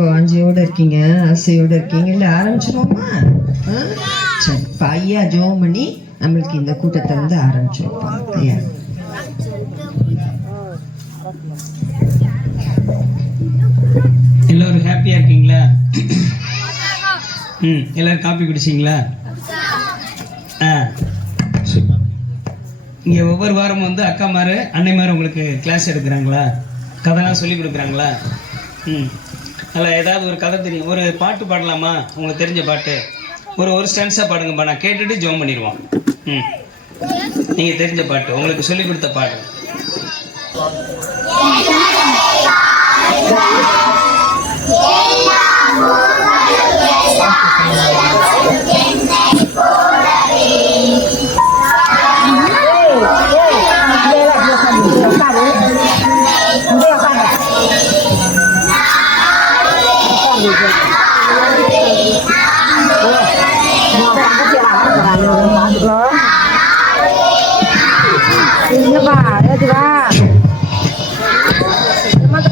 ரொம்ப வாஞ்சியோடு இருக்கீங்க, ஆசையோடு இருக்கீங்க. இல்லை ஆரம்பிச்சிருவோமா? சரி, இப்போ ஐயா ஜோம் பண்ணி நம்மளுக்கு இந்த கூட்டத்தை வந்து ஆரம்பிச்சு வைப்பாங்க. ஐயா எல்லோரும் ஹாப்பியாக இருக்கீங்களா? எல்லோரும் காப்பி குடிச்சிங்களா? இங்கே ஒவ்வொரு வாரமும் வந்து அக்காமாரு அன்னைமாரு உங்களுக்கு கிளாஸ் எடுக்கிறாங்களா? கதைலாம் சொல்லி கொடுக்குறாங்களா? அதில் ஏதாவது ஒரு கதை தெரியும், ஒரு பாட்டு பாடலாமா? உங்களுக்கு தெரிஞ்ச பாட்டு ஒரு ஸ்டான்ஸாக பாடுங்கப்பா, நான் கேட்டுட்டு ஜோம் பண்ணிடுவோம். நீங்கள் தெரிஞ்ச பாட்டு, உங்களுக்கு சொல்லி கொடுத்த பாட்டு.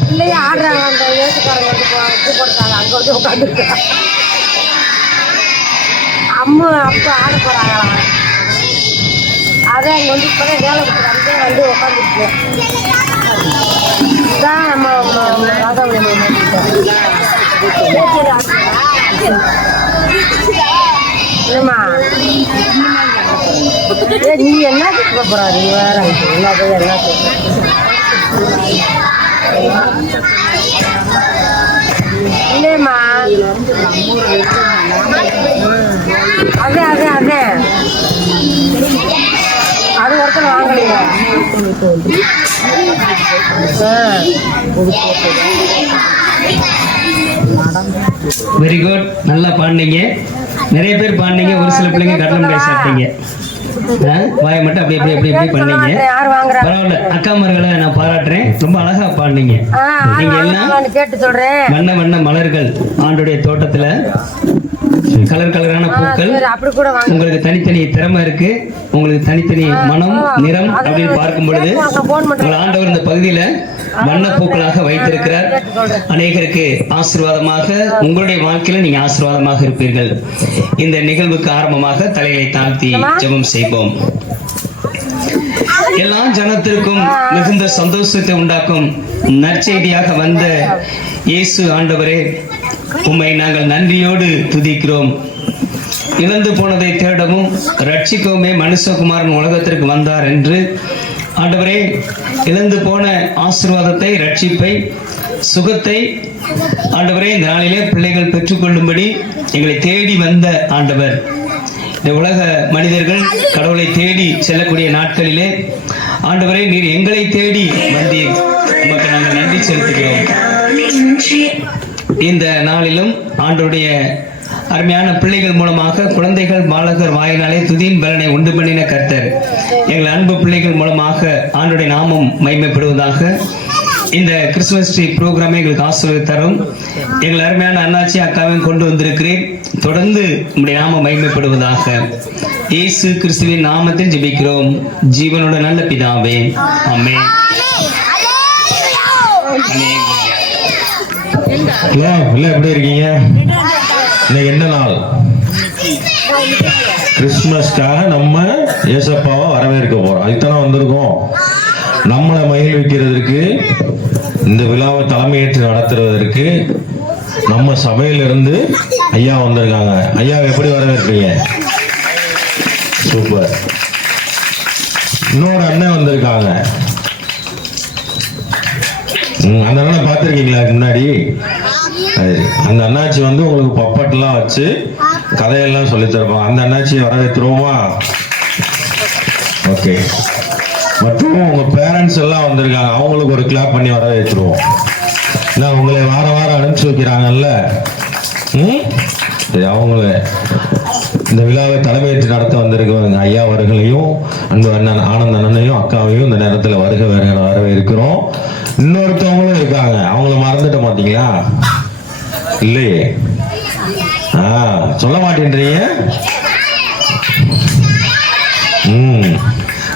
பிள்ளைய ஆடுறாங்க, அந்த ஏசுக்காரங்க வந்து போடுறாங்க, அங்கே வந்து உட்காந்துருக்கு. அம்மா அப்பா ஆட போறாங்களா? அதான் அங்கே வந்து இப்போதான் வேலை கொடுக்குறாங்க, வந்து உட்காந்துருக்கு. இதுதான் நம்ம இல்லைம்மா, நீ என்ன கேட்க போறா? நீ வேற என்ன போய் என்ன இல்லைம்மா, அதே அதே அதே அது ஒருத்தர் வாங்கலைங்க. வெரி குட், நல்லா பாடினீங்க. நிறைய பேர் பாடினீங்க, ஒரு சில பிள்ளைங்க கடலை மிட்டாய் சாப்பிட்டீங்க. வாயை மட்டும் அப்படி அப்படி அப்படி அப்படி பண்ணீங்க. பரவாயில்ல, அக்காமார்களை நான் பாராட்டுறேன், ரொம்ப அழகா பாடினீங்க. நீங்க எல்லாம் வண்ண வண்ண மலர்கள் ஆண்டுடைய தோட்டத்துல, கலர் கலரான பூக்கள், உங்களுக்கு தனித்தனி திறமை இருக்கு, உங்களுக்கு தனித்தனி மனம் நிறம் அப்படின்னு பார்க்கும் பொழுது உங்கள் ஆண்டவர் இந்த பகுதியில வண்ண பூக்களாக வைத்திருக்கிறார். அநேகருக்கு ஆசீர்வாதமாக, உங்களுடைய வாழ்க்கையில நீங்க ஆசீர்வாதமாக இருப்பீர்கள். இந்த நிகழ்வுக்கு ஆரம்பமாக தலைகளை தாழ்த்தி ஜெபம் செய்வோம். எல்லா ஜனத்திற்கும் மிகுந்த சந்தோஷத்தை உண்டாக்கும் நற்செய்தியாக வந்த இயேசு ஆண்டவரே, உம்மை நாங்கள் நன்றியோடு துதிக்கிறோம். இழந்து போனதை தேடவும் ரட்சிக்கவுமே மனுஷகுமாரன் உலகத்திற்கு வந்தார் என்று ஆண்டவரே, இழந்து போன ஆசீர்வாதத்தை, ரட்சிப்பை, சுகத்தை ஆண்டவரே இந்த நாளிலே பிள்ளைகள் பெற்றுக்கொள்ளும்படி எங்களை தேடி வந்த ஆண்டவர். இந்த உலக மனிதர்கள் கடவுளை தேடி செல்லக்கூடிய நாட்களிலே ஆண்டவரே, நீர் எங்களை தேடி வந்தீர், உமக்கு நாங்கள் நன்றி செலுத்துகிறோம். இந்த நாளிலும் ஆண்டவருடைய அருமையான பிள்ளைகள் மூலமாக குழந்தைகள் பாலகர் வாயினாலே துதியின் பலனை உண்டு பண்ணின கர்த்தர், எங்கள் அன்பு பிள்ளைகள் மூலமாக ஆண்டவருடைய நாமம் மகிமைப்படுவதாக. இந்த கிறிஸ்துமஸ் ட்ரீ ப்ரோக்ராமை எங்களுக்கு ஆசீர்வாதம் தரும். எங்கள் அருமையான அண்ணாச்சி அக்காவையும் கொண்டு வந்திருக்கிறேன். தொடர்ந்து உங்களுடைய நாமம் மகிமைப்படுவதாக. இயேசு கிறிஸ்துவின் நாமத்தில் ஜெபிக்கிறோம் ஜீவனோட நல்ல பிதாவே, ஆமென். எப்படி இருக்கீங்க? இன்னைக்கு என்ன நாள்? கிறிஸ்துமஸ்க்காக நம்ம ஏசப்பாவை வரவேற்க போறோம். அதுதானே வந்திருக்கோம். நம்மளை மகிழ்விக்கிறதுக்கு, இந்த விழாவை தலைமையேற்று நடத்துறதற்கு நம்ம சபையிலிருந்து ஐயா வந்திருக்காங்க. ஐயாவை எப்படி வரவேற்பீங்க? சூப்பர். இன்னொரு அண்ணன் வந்திருக்காங்க. அந்த அண்ணனை பார்த்துருக்கீங்களா முன்னாடி? அந்த அண்ணாச்சி வந்து உங்களுக்கு பப்பட்டெல்லாம் வச்சு கதையெல்லாம் சொல்லி தருவோம். அந்த அண்ணாச்சியை வரவேற்றுருவோமா? ஓகே. மற்றும் உங்க பேரண்ட்ஸ் எல்லாம் வந்திருக்காங்க, அவங்களுக்கு ஒரு கிளாப் பண்ணி வரவேற்றுருவோம். இல்லை, உங்களை வாரம் வாரம் அனுப்பிச்சு வைக்கிறாங்கல்ல, அவங்கள இந்த விழாவை தலைமையேற்று நடத்த வந்திருக்கவங்க ஐயா அவர்களையும் அன்பு அண்ணன் ஆனந்த அண்ணனையும் அக்காவையும் இந்த நேரத்தில் வருக வரவேற்கிறோம். இன்னொருத்தவங்களும் இருக்காங்க, அவங்கள மறந்துட்ட மாட்டீங்களா? இல்லையே, சொல்ல மாட்டேன்றீங்க.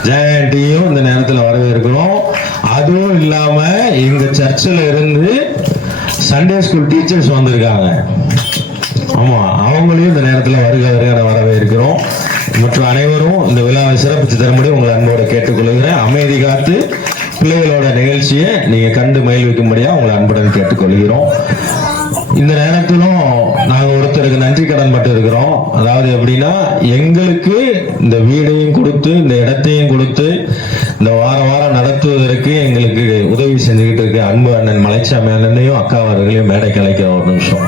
ஜெயண்டியும் இந்த நேரத்தில் வரவேற்கிறோம். அதுவும் இல்லாம எங்க சர்ச்சில் இருந்து சண்டே ஸ்கூல் டீச்சர்ஸ் வந்திருக்காங்க. ஆமா, அவங்களையும் இந்த நேரத்தில் வருக வரவேற்கிறோம். மற்றும் அனைவரும் இந்த விழாவை சிறப்பித்து தரும்படி உங்களை அன்போடு கேட்டுக்கொள்கிறேன். அமைதி காத்து பிள்ளைகளோட நிகழ்ச்சியை நீங்க கண்டு மகிழ்விக்கும்படியா உங்களை அன்புடன் கேட்டுக்கொள்கிறோம். இந்த நேரத்திலும் நாங்க ஒருத்தருக்கு நன்றி கடன் பட்டு இருக்கிறோம். அதாவது எப்படின்னா, எங்களுக்கு இந்த வீடையும் கொடுத்து இந்த இடத்தையும் கொடுத்து இந்த வாரம் நடத்துவதற்கு எங்களுக்கு உதவி செஞ்சுக்கிட்டு இருக்க அன்பு அண்ணன் மலைச்சாமி அண்ணனையும் அக்கா அவர்களையும் மேடைக்கு அழைக்கிறோம். ஒரு நிமிஷம்.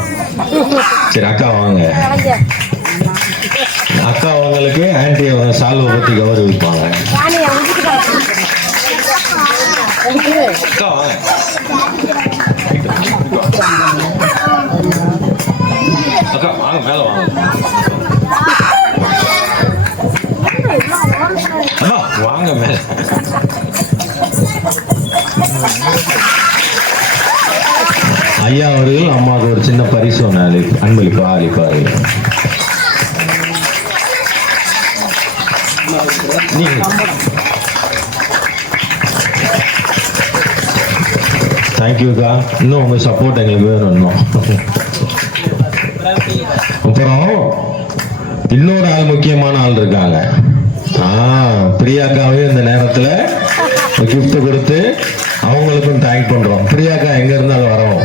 சரி அக்கா வாங்க. அக்கா அவங்களுக்கு ஆன்டி அவங்க சால்வை பத்தி கௌரவிப்பாங்க. அக்கா வாங்க. அக்கா வாங்க, மேல வாங்க. அண்ணா வாங்க மேல. ஐயா அவர்கள் அம்மாவுக்கு ஒரு சின்ன பரிசு ஒன்று அன்பளிப்பா அளிப்பாரு. தேங்க்யூக்கா. இன்னும் உங்க சப்போர்ட் எங்களுக்கு வேணும். இன்னும் அப்புறம் இன்னொரு ஆள், முக்கியமான ஆள் இருக்காங்க. பிரியாக்காவையும் இந்த நேரத்துல கிஃப்ட் கொடுத்து அவங்களுக்கும் தேங்க் பண்றோம். பிரியாக்கா எங்க இருந்தாலும் வரோம்.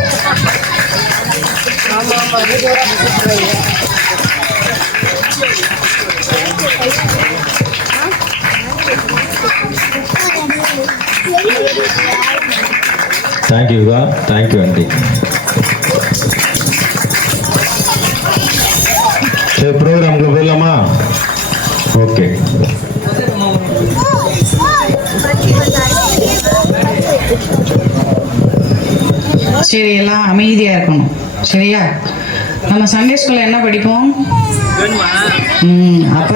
தேங்க்யூக்கா. Thank you aunty. சரி, ப்ரோக்ராமுக்கு போயிடலாமா? ஓகே. சரி, எல்லாம் அமைதியா இருக்கணும். சரியா? நம்ம சண்டே ஸ்கூல்ல என்ன படிப்போம்? அப்ப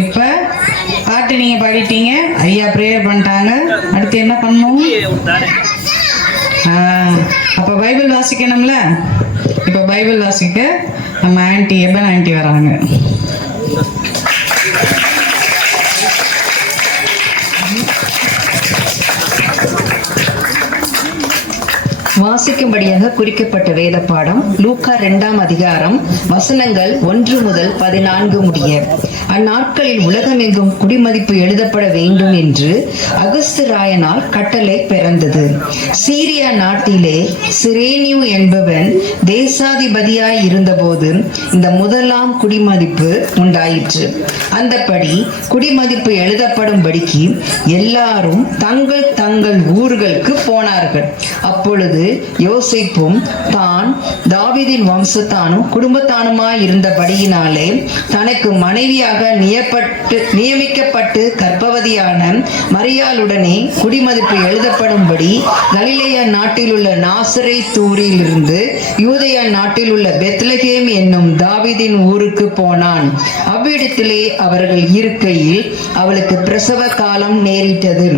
இப்ப பாட்டு நீங்க பாடிட்டீங்க, ஐயா ப்ரேயர் பண்ணிட்டாங்க. அடுத்து என்ன பண்ணணும்? அப்ப பைபிள் வாசிக்கணும்ல. இப்ப பைபிள் வாசிக்க நம்ம ஆன்டி எபன் ஆன்டி வராங்க. வாசிக்கும்படியாக குறிக்கப்பட்ட வேத பாடம் லூக்கா 2ஆம் அதிகாரம் வசனங்கள் 1 முதல் 14 முடிய. அந்நாட்களில் உலகமெங்கும் குடிமதிப்பு எழுதப்பட வேண்டும் என்று அகஸ்து ராயனால் கட்டளை பிறந்தது. சீரியா நாட்டிலே சிரேனியு என்பவன் தேசாதிபதியாய் இருந்தபோது இந்த முதலாம் குடிமதிப்பு உண்டாயிற்று. அந்தபடி குடிமதிப்பு எழுதப்படும்படிக்கு எல்லாரும் தங்கள் தங்கள் ஊர்களுக்கு போனார்கள். அப்பொழுது யோசேப்பும் தான் தாவீதின் வம்சத்தானும் குடும்பத்தானுமாய் இருந்தபடியினாலே தனக்கு மனைவியாக நியமிக்கப்பட்டு கர்ப்பவதியான மரியாளுடனே குடிமதிப்பு எழுதப்படும்படி கலிலேயா நாட்டில் உள்ள நாசரேத்தூரில் இருந்து யூதேயா நாட்டில் உள்ள பெத்லகேம் என்னும் தாவீதின் ஊருக்கு போனான். அவ்விடத்திலே அவர்கள் இருக்கையில் அவளுக்கு பிரசவ காலம் நேரிட்டது.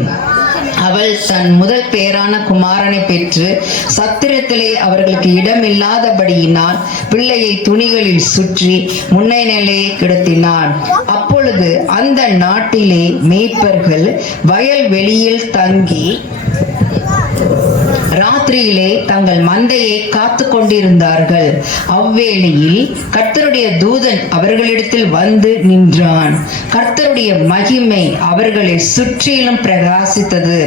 அவள் தன் முதல் பேரான குமாரனை பெற்று சத்திரத்திலே அவர்களுக்கு இடமில்லாதபடியினால் பிள்ளையை துணிகளில் சுற்றி முன்னையிலே கிடத்தினான். அப்பொழுது அந்த நாட்டிலே மேய்ப்பர்கள் வயல் வெளியில் தங்கி ராத்திரியிலே தங்கள் மந்தையை காத்து கொண்டிருந்தார்கள். அவ்வேளையில் கர்த்தருடைய தூதன் அவர்களிடத்தில் வந்து நின்றான். கர்த்தருடைய மகிமை அவர்களை சுற்றிலும் பிரகாசித்தது.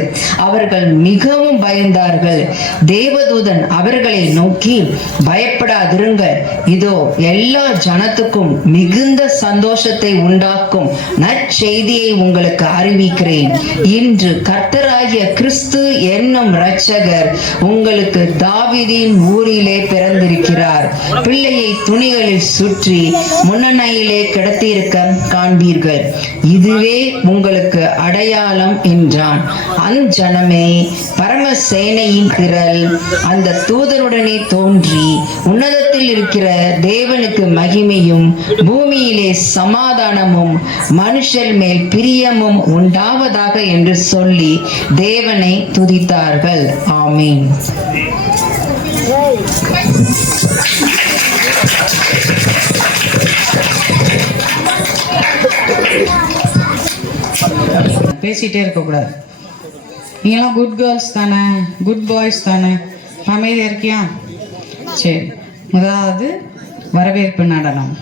அவர்கள் மிகவும் பயந்தார்கள். தேவதூதன் அவர்களை நோக்கி, பயப்படாதிருங்கள், இதோ எல்லா ஜனத்துக்கும் மிகுந்த சந்தோஷத்தை உண்டாக்கும் நற்செய்தியை உங்களுக்கு அறிவிக்கிறேன். இன்று கர்த்தராகிய கிறிஸ்து என்னும் இரட்சகர் உங்களுக்கு தாவீதின் ஊரிலே பிறந்திருக்கிறார். பிள்ளையை துணிகளில் சுற்றி முன்னணையிலே கிடத்தியிருக்க காண்பீர்கள். இதுவே உங்களுக்கு அடையாளம் என்றான். அஞ்சனமே பரமசேனையின் திரள் அந்த தூதனுடனே தோன்றி உன்னதத்தில் இருக்கிற தேவனுக்கு மகிமையும் பூமியிலே சமாதானமும் மனுஷர் மேல் பிரியமும் உண்டாவதாக என்று சொல்லி தேவனை துதித்தார்கள். ஆமென். பேசிட்டே இருக்க கூடாது. நீங்களாம் குட் கேர்ள்ஸ் தானே, குட் பாய்ஸ் தானே, அமைதியா இருக்கியா? சரி, முதலாவது வரவேற்பு நடனம்.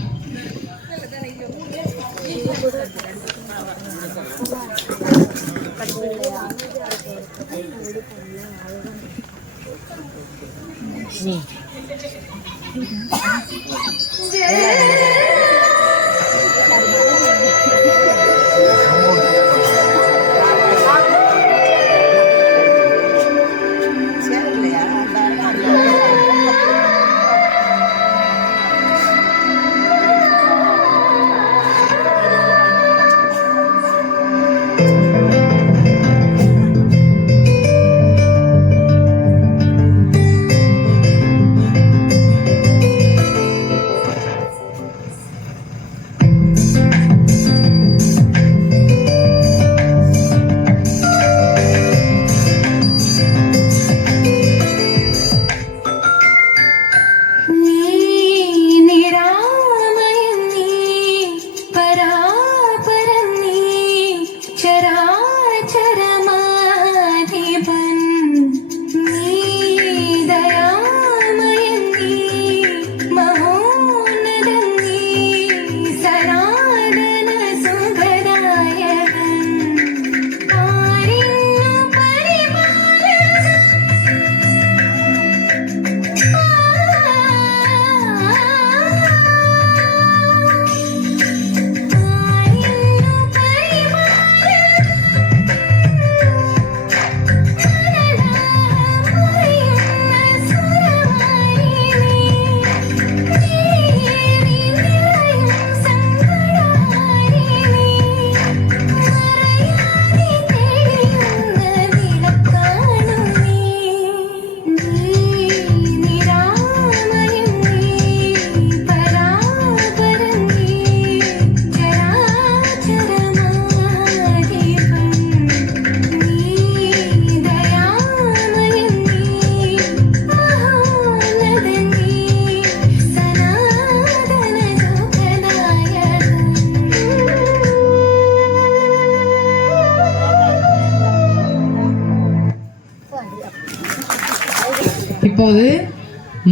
இப்போது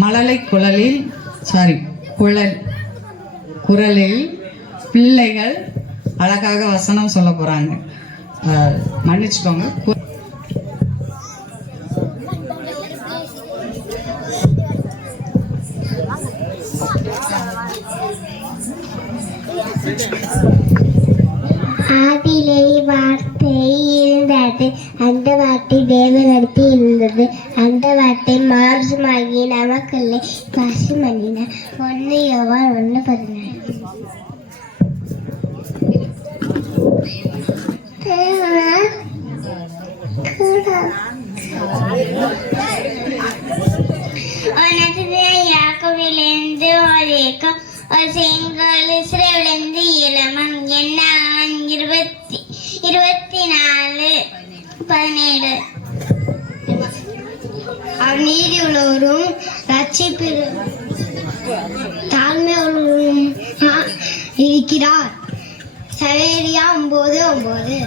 மழலை குரலில் பிள்ளைகள் அழகாக வசனம் சொல்ல போறாங்க. மன்னிச்சுக்கோங்க. ஆதியிலே வார்த்தை இருந்தது, அந்த வார்த்தை தேவனிடத்தில் இருந்தது, அந்த வார்த்தை மாம்சமாகி நமக்குள்ளே வாசம் பண்ணினார். 1 யோவான் 1:14. யாக்கோபிலிருந்து ஒரு ஏக்கம், ஒரு செங்கோல், இஸ்ரவேலிலிருந்து இளமம். என்னாகமம் 24:17. அவர் நீதி உள்ளவரும் ரட்சிப்பிலும் தாழ்மை உள்ளவரும் இருக்கிறார். சவேரியா 9:9.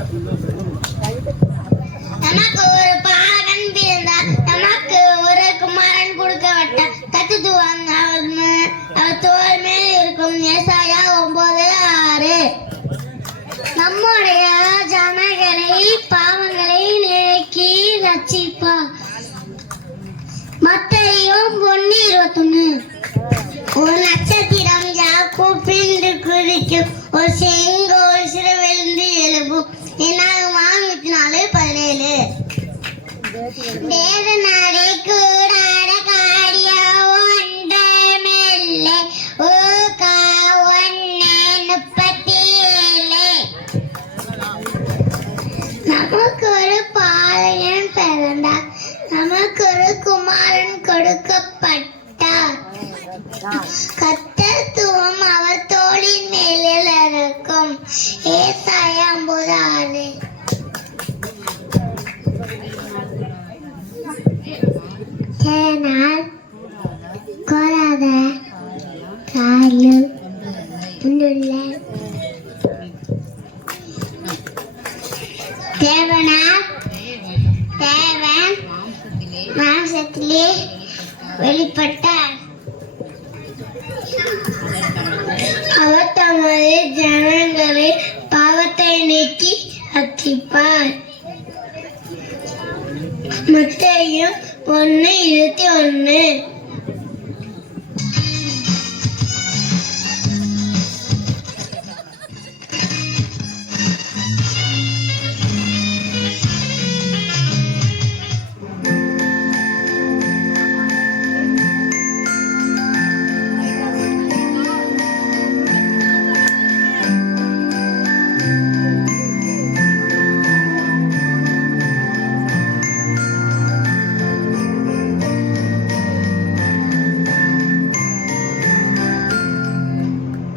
நமக்கு ஒரு பாலகன் பிறந்தார், நமக்கு ஒரு குமாரன் கொடுக்கப்பட்டார். கத்துத்துவம் அவர் தோள் மேல் இருக்கும். ஏசாயா 9:6. நம்முடைய ஜனங்களை பாவங்களை நீக்கி ரட்சிப்பார். மத்தேயு 1:21. ஒரு நட்சத்திரம் யாக்கோபிலிருந்து குதிக்கும், ஒரு செங்கோல் இஸ்ரவேலிலிருந்து எழும்பும். என்னாகமம் 24:17. தேவனாலே கூடாத காரியம் ஒன்றுமில்லை. ஊக்கா 1:37. நமக்கு ஒரு பாலகன் பிறந்தார், நமக்கு ஒரு குமாரன் கொடுக்கப்பட்டார். கர்த்தத்துவம் அவர் தோளின் மேலில் இருக்கும். ஏசாயா 9:6. தேவனால் கோராத காரியம் ஒன்றுமில்லை. தேவன் மாம்சத்திலே வெளிப்பட்டார். ரட்சிப்பார். மத்தேயு 1:21.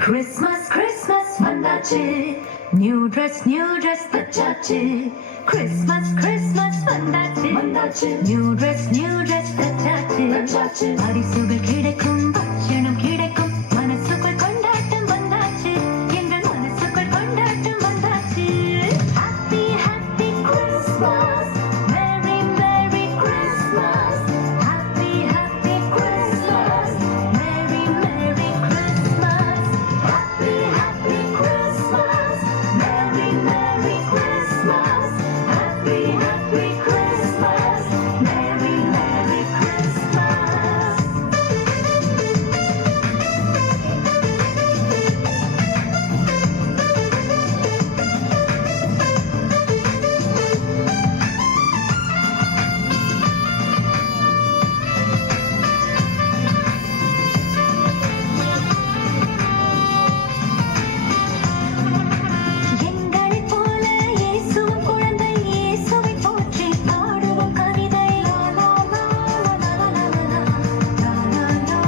Christmas, Christmas வந்தாச்சு, நியூ ட்ரெஸ் தச்சாச்சு. Christmas, Christmas வந்தாச்சு, நியூ ட்ரெஸ் தச்சாச்சு. பரிசுகள் கிடைக்கும், பட்சணம் கிடைக்கும், மனசுக்குள் கொண்டாட்டம் வந்தாச்சு, எங்கள் மனசுக்குள் கொண்டாட்டம் வந்தாச்சு. Happy, happy Christmas, Merry, Merry Christmas. Happy, happy Christmas, Merry, Merry Christmas. Happy, happy Christmas, Merry, Merry Christmas. Happy, happy Christmas, Merry, Merry Christmas. எங்களைப் போல இயேசுவின் குழந்தை, இயேசுவை போற்றி பாடுவோம் கவிதை. லா லா லா லா லா லா லா லா லா லா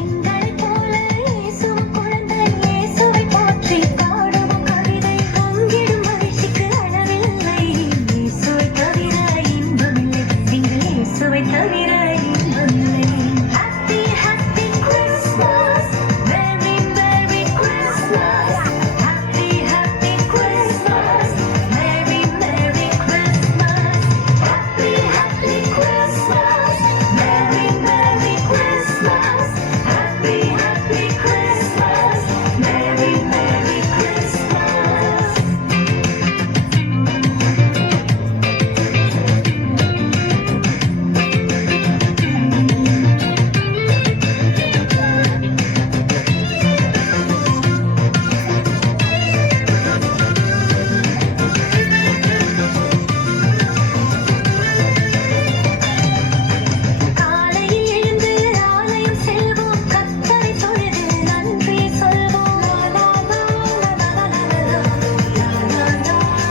எங்களைப் போல இயேசுவின் குழந்தை, இயேசுவை போற்றி பாடுவோம் கவிதை. பொங்கிடும் மகிழ்ச்சிக்கு அளவில்லை, இயேசுவை தவிர இன்பமில்லை, எங்கள் இயேசுவை தவிர இன்பமில்லை. Happy, happy Christmas, Merry, Merry Christmas. Happy, happy Christmas, Merry, Merry Christmas. Happy, happy Christmas, Merry, Merry Christmas. Happy, happy Christmas, Merry, Merry Christmas. காலையில் எழுந்து ஆலயம் செல்வோம், கர்த்தரை தொழுது நன்றி சொல்வோம். லா லா லா லா லா லா லா லா லா லா லா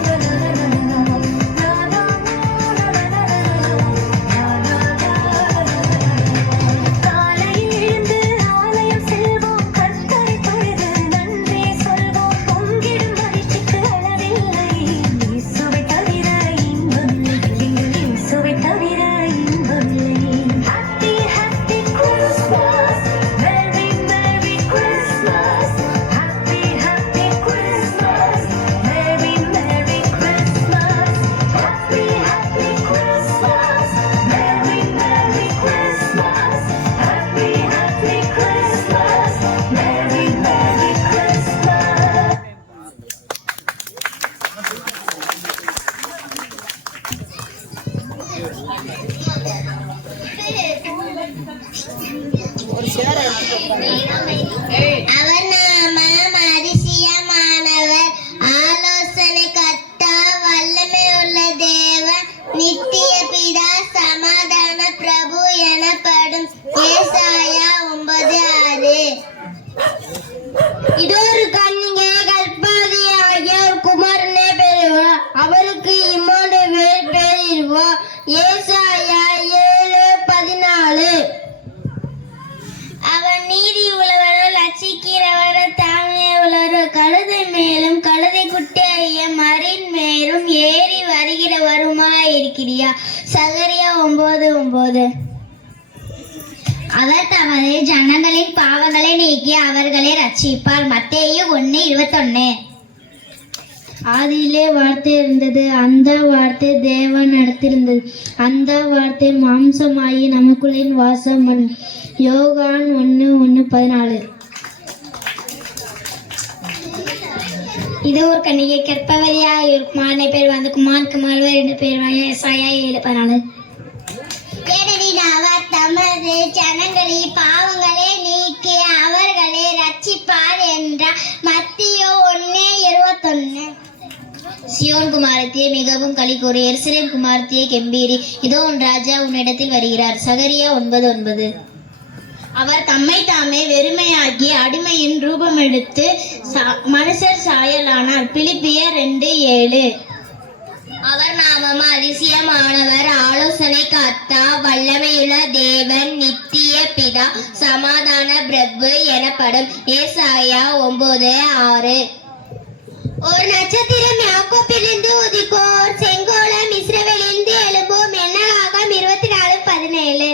காலையில் எழுந்து ஆலயம் செல்வோம், கர்த்தரை தொழுது நன்றி சொல்வோம். பொங்கிடும் மகிழ்ச்சிக்கு அளவில்லை, இயேசுவை தவிர இன்பமில்லை, எங்கள் இயேசுவை தவிர இன்பமில்லை. Happy, happy Christmas, Merry, Merry Christmas. Happy, happy Christmas, Merry, Merry Christmas. Happy, happy Christmas, Merry, Merry Christmas. Happy, happy Christmas, Merry, Merry Christmas. அவர் நாமம் அதிசயமானவர், ஆலோசனை கர்த்தா, வல்லமை உள்ள தேவன், நித்திய பிதா, சமாதான பிரபு எனப்படும். ஏசாயா 9:6. இதொரு கன்னிகை கர்ப்பவதியாகிய ஒரு குமாரனை பெறுவார், அவருக்கு இம்மானுவேல் பெயரிடுவார். ஏசாயா 7:14. அவர் நீதி உள்ளவரும் ரட்சிக்கிறவரும் தாழ்மை உள்ளவரும், கழுதை மேலும் கழுதை குட்டியாகிய மரின் மேலும் ஏறி வருகிறவருமாயிருக்கிறார். சகரியா 9:9. அவர் தமது ஜனங்களின் பாவங்களை நீக்கி அவர்களை ரட்சிப்பார். மத்தேயு 1:21. ஆதியிலே வார்த்தை இருந்தது, அந்த வார்த்தை தேவன் நடத்திருந்தது, அந்த வார்த்தை மாம்சமாகி நமக்குள்ளே வாசம் பண்ணு. யோகான் 1:14. இது ஒரு கன்னிகை கற்பவதியாக இருக்குமாறு பேர் வந்து குமாருக்கு மால்வர் 2 பேர் ஏசாயா 7:14. ஏனெனில் அவர் தமது ஜனங்களின் பாவங்களை நீக்கி அவர்களை ரட்சிப்பார் என்றார். மத்தேயு 1:21. சியோன் குமாரத்தியே மிகவும் களி கூறு, எருசலேம் குமாரத்தியே கெம்பீரி, இதோ உன் ராஜா உன்னிடத்தில் வருகிறார். சகரியா 9:9. அவர் தம்மை தாமே வெறுமையாகி அடிமையின் ரூபம் எடுத்து மனுஷர் சாயலானார். பிலிப்பியர் 2:7. அவர் நாமம் அதிசயமானவர், ஆலோசனை கர்த்தா, வல்லமையுள்ள தேவன், நித்திய பிதா, சமாதான பிரபு எனப்படும். ஏசாயா 9:6. ஒரு நட்சத்திரம் யாக்கோபிலிருந்து உதிக்கும், ஒரு செங்கோலம் இஸ்ரவேலிலிருந்து எழும்பும். என்னாகும் 24:17.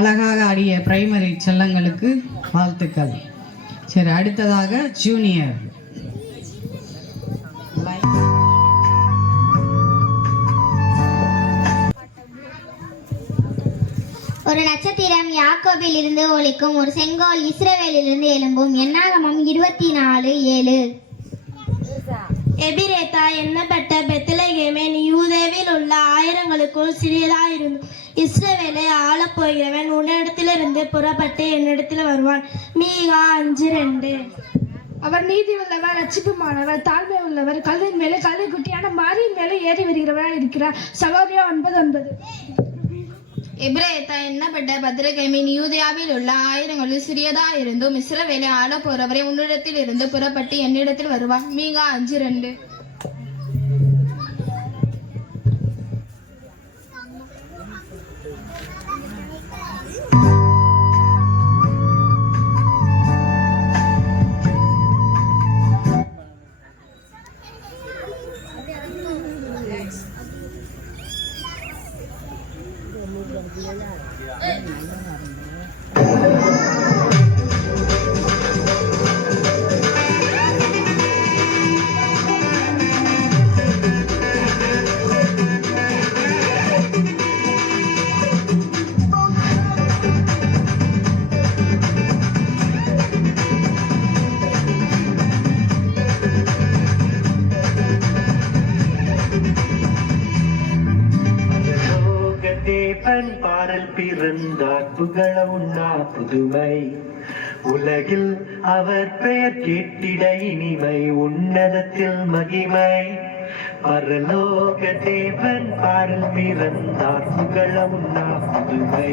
அழகாக ஆடிய பிரைமரி செல்லங்களுக்கு வாழ்த்துக்கள். சரி, அடுத்ததாக ஜூனியர். ஒரு நட்சத்திரம் யாக்கோபில் இருந்து ஒலிக்கும், ஒரு செங்கோல் இஸ்ரவேலிலிருந்து எழும்பும். என்னாகமம் 24:7. எபிரேத்தா என்னப்பட்ட பெத்லகேமே, நீ யூதேவில் உள்ள ஆயிரங்களுக்குள் சிறியதாயிருந்து இஸ்ரவேலை ஆளப்போகிறவன் உன்னிடத்திலிருந்து புறப்பட்டு என்னிடத்தில் வருவான். மீகா 5:2. அவர் நீதி உள்ளவர், ரட்சிப்புமானவர், தாழ்மை உள்ளவர், கழுதின் மேலே கழுதை குட்டியான மாரியின் மேலே ஏறி வருகிறவராக இருக்கிறார். சகோதரியா 9:9. எபிரேயத்தை எண்ணப்பட்ட பத்திரகிழமையின் யூதேயாவில் உள்ள ஆயிரங்களில் சிறியதாயிருந்தும் இஸ்ரவேலை ஆள போறவரை உன்னிடத்தில் இருந்து புறப்பட்டு என்னிடத்தில் வருவார். மீகா 5:2. தேவன் பாடல் பிறந்தார் புகழ உண்ணா புதுமை உலகில் அவர் பெயர் கேட்டிட இனிமை உன்னதத்தில் மகிமை. பரலோக தேவன் பாடல் பிறந்தார் புகழ உண்ணா புதுமை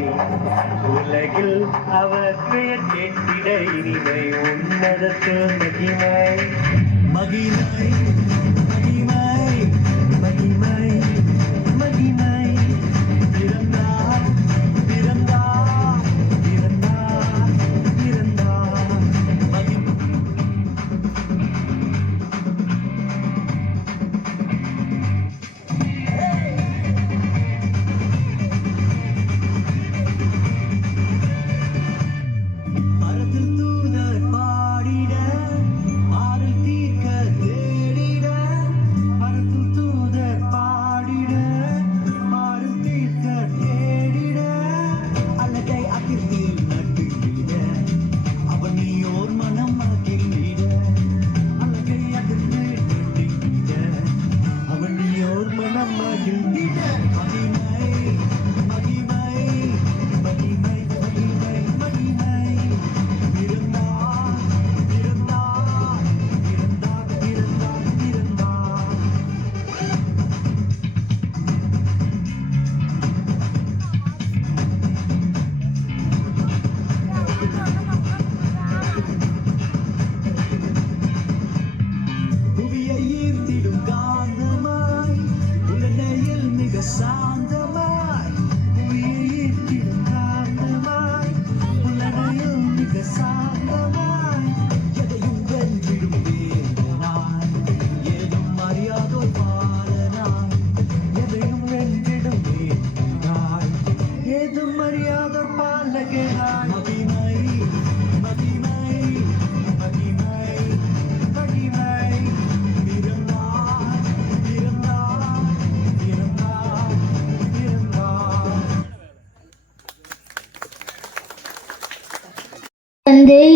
உலகில் அவர் பெயர் கேட்டிட இனிமை உன்னதத்தில் மகிமை. மகிமை மகிமை மகிமை மகிமை.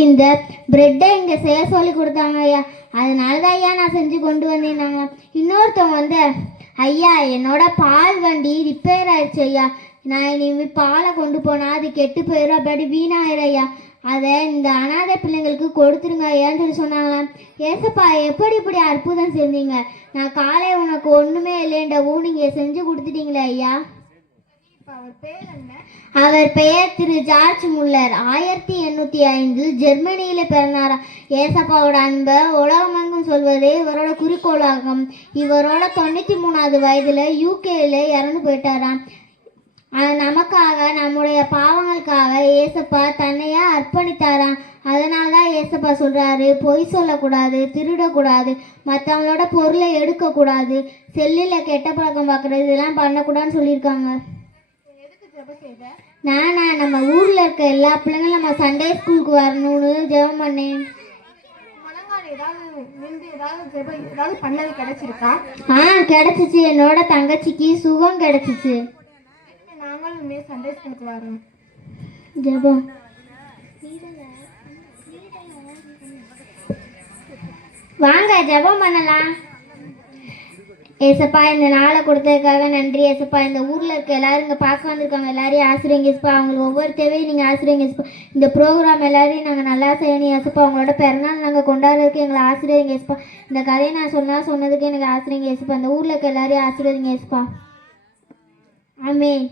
இந்த பிரெட்டை இங்கே செய்ய சொல்லி கொடுத்தாங்க ஐயா. அதனால தான் ஐயா நான் செஞ்சு கொண்டு வந்திருந்தாங்க. இன்னொருத்தவங்க ஐயா என்னோட பால் வண்டி ரிப்பேர் ஆயிடுச்சு ஐயா, நான் இனிமேல் பாலை கொண்டு போனால் அது கெட்டு போயிடும், அப்படி வீணாயிரும் ஐயா, அதை இந்த அனாதை பிள்ளைங்களுக்கு கொடுத்துருங்க ஐயான்னு சொல்லி சொன்னாங்களாம். ஏசப்பா எப்படி இப்படி அற்புதம் செஞ்சீங்க, நான் காலை உனக்கு ஒன்றுமே இல்லைன்றவும் நீங்கள் செஞ்சு கொடுத்துட்டீங்களே ஐயா. அவர் பெயர் திரு ஜார்ஜ் முல்லர். 1805 ஜெர்மனியில் பிறந்தாரா. ஏசப்பாவோட அன்பை உலகமெங்கும் சொல்வதே இவரோட குறிக்கோளாகும். இவரோட 93வது வயதில் யூகேல இறந்து போயிட்டாராம். நமக்காக நம்முடைய பாவங்களுக்காக ஏசப்பா தன்னையே அர்ப்பணித்தாராம். அதனால தான் ஏசப்பா சொல்கிறாரு, பொய் சொல்லக்கூடாது, திருடக்கூடாது, மற்றவங்களோட பொருளை எடுக்கக்கூடாது, செல்லில் கெட்ட பழக்கம் பார்க்குறது இதெல்லாம் பண்ணக்கூடாதுன்னு சொல்லியிருக்காங்க. நம்ம ஊரில் இருக்க எல்லா பிள்ளைங்களும் நம்ம சண்டே ஸ்கூலுக்கு வரணும்னு ஜெபம் பண்ணேன். கிடைச்சிச்சு. என்னோட தங்கச்சிக்கு சுகம் கிடைச்சிச்சு. நாங்களும் சண்டே ஸ்கூலுக்கு வரோம். ஜெபம். வாங்க ஜெபம் பண்ணலாம். ஏசப்பா இந்த நாளை கொடுத்ததுக்காக நன்றி ஏசப்பா. இந்த ஊரில் இருக்க எல்லாரும் இங்கே பார்க்க வந்திருக்காங்க, எல்லாரையும் ஆசிரியங்க ஏசப்பா. அவங்களுக்கு ஒவ்வொரு தேவையும் நீங்கள் ஆசிரியங்க ஏசப்பா. இந்த ப்ரோக்ராம் எல்லாரையும் நாங்கள் நல்லா செய்யணும் ஏசப்பா. அவங்களோட பிறநாள் நாங்கள் கொண்டாடுறதுக்கு எங்களை ஆசிரியங்க ஏசப்பா. இந்த கதையை நான் சொன்னதுக்கு எனக்கு ஆசிரியங்க ஏசப்பா. இந்த ஊரில் இருக்க எல்லாரையும் ஆசிரியங்க ஏசப்பா. ஆமென்.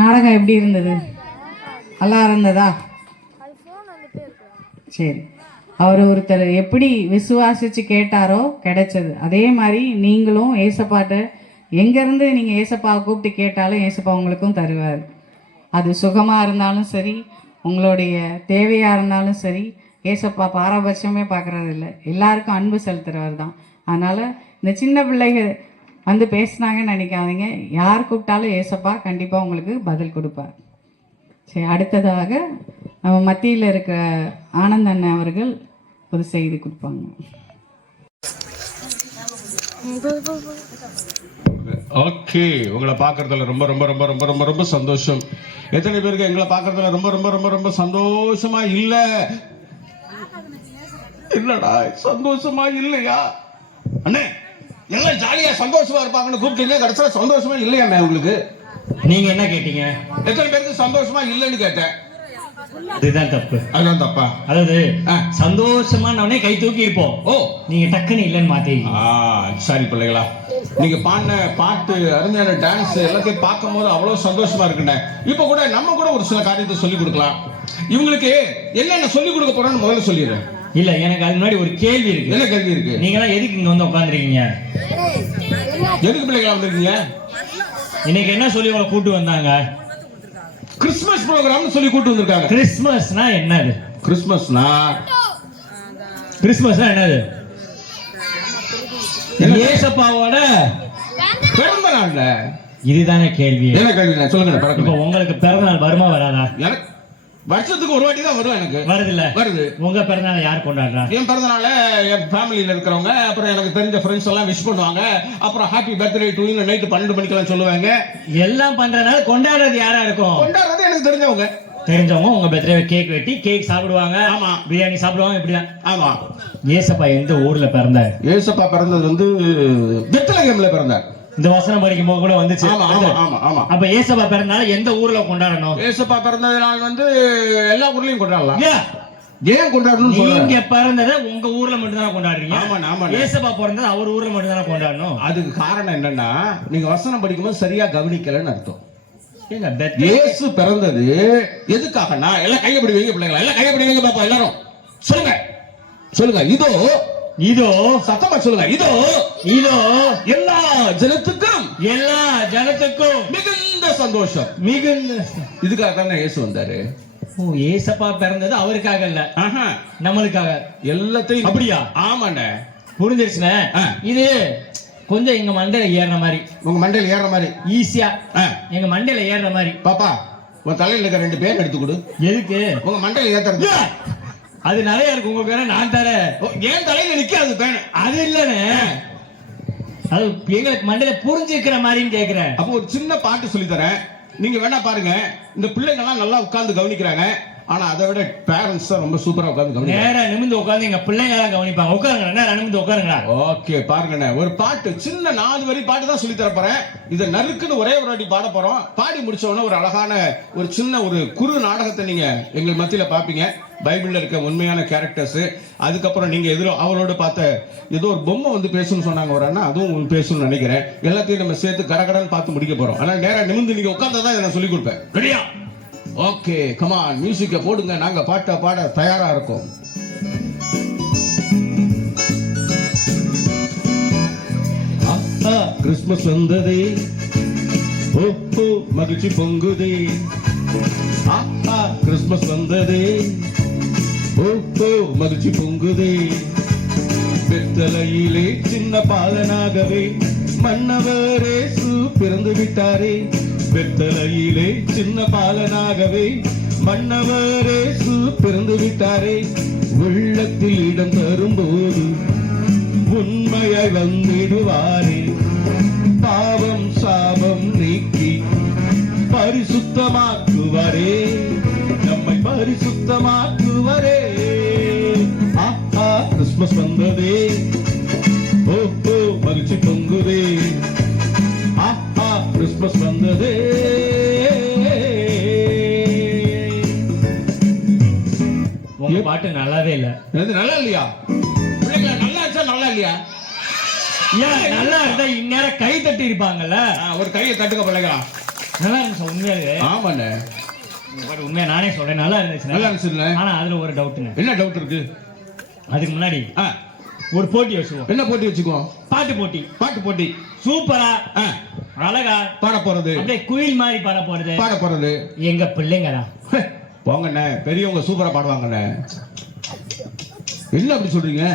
நாடகம் எப்படி இருந்தது? நல்லா இருந்ததா? சரி. அவர் ஒருத்தர் எப்படி விசுவாசிச்சு கேட்டாரோ கிடைச்சது. அதே மாதிரி நீங்களும் ஏசப்பாட்ட எங்கேருந்து நீங்கள் ஏசப்பாவை கூப்பிட்டு கேட்டாலும் ஏசப்பா உங்களுக்கும் தருவார். அது சுகமாக இருந்தாலும் சரி, உங்களுடைய தேவையாக இருந்தாலும் சரி, ஏசப்பா பாரபட்சமே பார்க்குறது இல்லை, எல்லாருக்கும் அன்பு செலுத்துறவர் தான். அதனால் இந்த சின்ன பிள்ளைங்க வந்து பேசுனாங்கன்னு நினைக்காதீங்க. யார் கூப்பிட்டாலும் ஏசப்பா கண்டிப்பாக உங்களுக்கு பதில் கொடுப்பார். சரி, அடுத்ததாக நம்ம மத்தியில் இருக்க ஆனந்த் அண்ணன் அவர்கள் ஒரு செய்தி கொடுப்பாங்க. ஓகே, உங்களை பார்க்கறதுல ரொம்ப ரொம்ப ரொம்ப ரொம்ப ரொம்ப ரொம்ப சந்தோஷம். எத்தனை பேருக்கு எங்களை பார்க்கறதுல ரொம்ப ரொம்ப ரொம்ப ரொம்ப சந்தோஷமா இல்ல? இல்லடா, சந்தோஷமா இல்லையா அண்ணே? எல்லாம் ஜாலியா சந்தோஷமா இருப்பாங்கன்னு கூப்பிட்டீங்க, கடைசியா சந்தோஷமா இல்லையா உங்களுக்கு? நீங்க என்ன கேட்டீங்க? எத்தனை பேருக்கு சந்தோஷமா இல்லைன்னு கேட்டேன். அதுதான் தப்பு. அதுதான் தப்பா? அதாவது சந்தோஷமானவனே கை தூக்கி இருப்போம். ஓ, நீங்க டக்குன்னு இல்லைன்னு மாத்தி. சரி பிள்ளைகளா, நீங்க பாடின பாட்டு, அருமையான டான்ஸ் எல்லாத்தையும் பார்க்கும் போது அவ்வளவு சந்தோஷமா இருக்குண்ணே. இப்ப கூட நம்ம கூட ஒரு சில காரியத்தை சொல்லி கொடுக்கலாம். இவங்களுக்கு என்னென்ன சொல்லி கொடுக்க போறோம்னு முதல்ல சொல்லிடுறேன். இல்ல, எனக்கு அது முன்னாடி ஒரு கேள்வி இருக்கு. என்ன கேள்வி இருக்கு? நீங்க எல்லாம் எதுக்கு இங்க வந்து உட்காந்துருக்கீங்க? எதுக்கு பிள்ளைகளா வந்திருக்கீங்க? இன்னைக்கு என்ன சொல்லி உங்களை கூட்டு வந்தாங்க? கிறிஸ்துமஸ் ப்ரோக்ராம் சொல்லி கூட்டு வந்திருக்காங்க. கிறிஸ்துமஸ்னா என்னது? கிறிஸ்துமஸ்னா என்னது? ஏசப்பாவோட பிறந்த நாள்ல. இதுதானே கேள்வி. என்ன கேள்வி சொல்லுங்க. இப்ப உங்களுக்கு பிறந்த நாள் வருமா வராதா? எனக்கு வருஷத்துக்கு ஒரு வாட்டி தான் வரும். எனக்கு வருது இல்ல? வருது. உங்க பிறந்த நாள் யார் கொண்டாடுறா? என் பிறந்த நாள என் ஃபேமிலியில இருக்கிறவங்க, அப்புறம் எனக்கு தெரிஞ்ச ஃப்ரெண்ட்ஸ் எல்லாம் விஷ் பண்ணுவாங்க. அப்புறம் happy birthday to you night 12 மணிக்கெல்லாம் சொல்லுவாங்க. எல்லாம் பண்றதுனால கொண்டாடுறது யாரா இருக்கும்? கொண்டாடுறது எனக்கு தெரிஞ்சவங்க. உங்க பர்த்டே கேக் வெட்டி கேக் சாப்பிடுவாங்க. ஆமா, பிரியாணி சாப்பிடுவாங்க. இப்படிதான். ஆமா. ஏசப்பா எந்த ஊர்ல பிறந்தார்? ஏசப்பா பிறந்தது வந்து பெத்லகேம்ல பிறந்தார். இந்த வசனம் படிக்கும் போது கூட வந்துச்சு. ஆமா ஆமா ஆமா ஆமா. அப்ப ஏசப்பா பிறந்தனால எந்த ஊர்ல கொண்டாடணும்? ஏசப்பா பிறந்த நாள் வந்து எல்லா ஊர்லயும் கொண்டாடலாம். ஏன் கொண்டாடணும்? நீங்க பிறந்ததை உங்க ஊர்ல மட்டும் தானே கொண்டாடுறீங்க. ஆமா ஆமா. ஏசப்பா பிறந்தது அவர் ஊர்ல மட்டும் தானே கொண்டாடணும். அதுக்கு காரணம் என்னன்னா, நீங்க வசனம் படிக்கும்போது சரியா கவனிக்கலன்னு அர்த்தம். இயேசு பிறந்தது எதுக்காகனா, எல்லாம் கையப்படி வைங்க பிள்ளைங்களா, எல்லாம் கையப்படி வைங்க பாப்பா, எல்லாரும் சொல்லுங்க சொல்லுங்க. இதோ இதோ சத்தமா சொல்லுங்க. இதோ இதோ எல்லா ஜனத்துக்கும் மிகுந்த சந்தோஷம். மிகுந்த இதுக்காக தானே இயேசு வந்தாரு. ஓ, ஏசப்பா பிறந்தது அவருக்காக இல்ல, நம்மளுக்காக. எல்லாத்தையும் அப்படியா? ஆமாண்ணே, புரிஞ்சிருச்சுண்ணே. இது கொஞ்சம் எங்க மண்டையில ஏறுற மாதிரி. உங்க மண்டையில ஏறுற மாதிரி? ஈஸியா எங்க மண்டையில ஏறுற மாதிரி. பாப்பா, உன் தலையில இருக்க 2 பேர் எடுத்து கொடு. எதுக்கு? உங்க மண்டையில ஏத்துறது. அது நிறைய இருக்கு. உங்க பேர நான் தரேன். ஏன் தலையில நிக்காது பேன்? அது இல்லன்னு, அது எங்களுக்கு மண்டையில புரிஞ்சுக்கிற மாதிரின்னு கேக்குறேன். அப்போ ஒரு சின்ன பாட்டு சொல்லி தரேன், நீங்க வேணா பாருங்க. இந்த பிள்ளைங்க எல்லாம் நல்லா உட்கார்ந்து கவனிக்கிறாங்க. ஆனா அதை விட பேரண்ட்ஸ் தான் ரொம்ப சூப்பரா உட்கார்ந்து கவனிக்கிறாங்க. நேரா நிமிந்து உட்கார்ந்து எங்க பிள்ளைங்க எல்லாம் கவனிப்பாங்க. உட்காருங்க, நேரா நிமிந்து உட்காருங்க. ஓகே, பாருங்க. ஒரு பாட்டு, சின்ன 4 வரி பாட்டு தான் சொல்லி தர போறேன். இதை நறுக்குன்னு ஒரே ஒரு வாட்டி பாட போறோம். பாடி முடிச்ச உடனே ஒரு அழகான ஒரு சின்ன ஒரு குறு நாடகத்தை நீங்க எங்கள் மத்தியில பாப்பீங்க. பைபிள்ல இருக்க உண்மையான கேரக்டர்ஸ். அதுக்கப்புறம் நீங்க அவரோட பார்த்த ஏதோ ஒரு பொம்மை வந்து பேசணும்னு சொன்னாங்க ஒரு அண்ணா, அதுவும் பேசணும்னு நினைக்கிறேன். எல்லாத்தையும் நம்ம சேர்த்து கடகடன்னு பார்த்து முடிக்க போறோம். ஆனா நேரா நிமிந்து நீங்க உட்கார்ந்தா இதை நான் சொல்லி கொடுப்பேன். ரெடியா? ஓகே, கமான், மியூசிக்க போடுங்க. நாங்க பாட்ட பாட தயாரா இருக்கோம். கிறிஸ்துமஸ் வந்ததே, ஓஹோ மகிழ்ச்சி பொங்குதே. கிறிஸ்துமஸ் வந்ததே, ஓஹோ மகிழ்ச்சி பொங்குதே. பெத்தலையிலே சின்ன பாலனாகவே மன்னவர் இயேசு பிறந்து விட்டாரே. பெத்தலையிலே சின்ன பாலனாகவே மன்னவர் இயேசு பிறந்து விட்டாரே. உள்ளத்தில் இடம் தரும்போது உண்மையாய் வந்திடுவாரே. பாவம் சாபம் நீக்கி பரிசுத்தமாக்குவாரே. நம்மை பரிசுத்தமாக்குவாரே. ஆஹா, கிறிஸ்துமஸ் வந்ததே, ஓஹோ மகிழ்ச்சி பொங்குதே. ஆஹா, கிறிஸ்துமஸ் வந்ததே. உங்க பாட்டு நல்லாவே இல்ல. நல்லா இல்லையா? பிள்ளைங்களா, நல்லா இருந்துச்சா நல்லா இல்லையா? ஏன் நல்லா இருந்தா இந்நேரம் கை தட்டி இருப்பாங்கல்ல. ஒரு கையை தட்டுக்க பிள்ளைங்களா. நல்லா இருந்துச்சு உண்மையாலே. ஆமாண்ணே. நீங்க பாரு, உண்மையா நானே சொல்றேன், நல்லா இருந்துச்சு. நல்லா இருந்துச்சுண்ணே. ஆனா அதுல ஒரு டவுட்டுங்க. என்ன டவுட் இருக்கு? அதுக்கு முன்னாடி ஒரு போட்டி வச்சுக்குவோம். என்ன போட்டி வச்சுக்குவோம்? பாட்டு போட்டி. பாட்டு போட்டி. சூப்பரா அழகா பாட போறது, அப்படியே குயில் மாதிரி பாட போறது, பாட போறது எங்க பிள்ளைங்கடா. போங்கண்ணே, பெரியவங்க சூப்பரா பாடுவாங்கண்ணே. என்ன அப்படி சொல்றீங்க?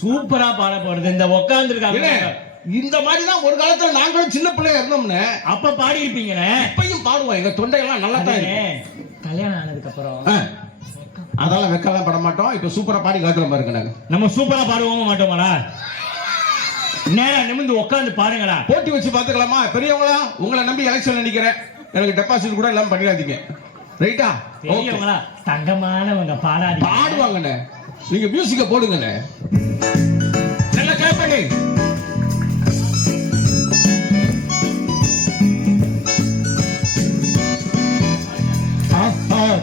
சூப்பரா பாட போறது. இந்த உட்கார்ந்துருக்காங்க இந்த மாதிரி தான் ஒரு காலத்துல நாங்களும் சின்ன பிள்ளையா இருந்தோம்னே. அப்ப பாடி இருப்பீங்கண்ணே. இப்பயும் பாடுவோம். எங்க தொண்டையெல்லாம் நல்லா தான் இருக்கு. கல்யாணம் ஆனதுக்கு அப்புறம் அதெல்லாம் வெக்கலாம் பட மாட்டோம். இப்ப சூப்பரா பாடி காட்டுற பாருங்க. நாங்க நம்ம சூப்பரா பாடுவோம் மாட்டோமாடா? நேரா நிமிர்ந்து உட்கார்ந்து பாருங்களா. போட்டி வச்சு பாத்துக்கலாமா? பெரியவங்களா, உங்களை நம்பி எலெக்ஷன் நினைக்கிறேன். எனக்கு டெபாசிட் கூட எல்லாம் பண்ணிடாதீங்க. ரைட்டா? பெரியவங்களா தங்கமானவங்க பாடுவாங்கண்ணே. நீங்க மியூசிக்க போடுங்கண்ணே. நல்லா கேப்படி.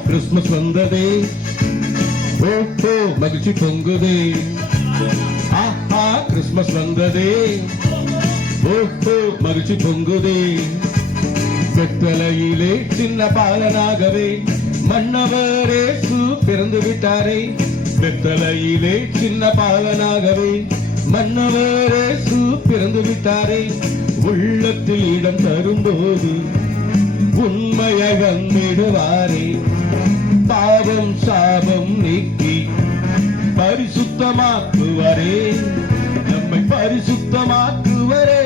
கிறிஸ்மஸ் வந்ததே, ஓஹோ மகிழ்ச்சி பொங்குதே. ஆஹா கிறிஸ்மஸ் வந்ததே, ஓஹோ மகிழ்ச்சி பொங்குதே. வெத்தலையிலே சின்ன பாலனாகவே மன்னவரே பிறந்து விட்டாரே. வெத்தலையிலே சின்ன பாலனாகவே மன்னவரே பிறந்து விட்டாரே. உள்ளத்தில் இடம் தரும்போது உண்மையை வந்திடுவாரே. பாவம் சாபம் நீக்கி பரிசுத்தமாக்குவரே, நம்மை பரிசுத்தமாக்குவரே.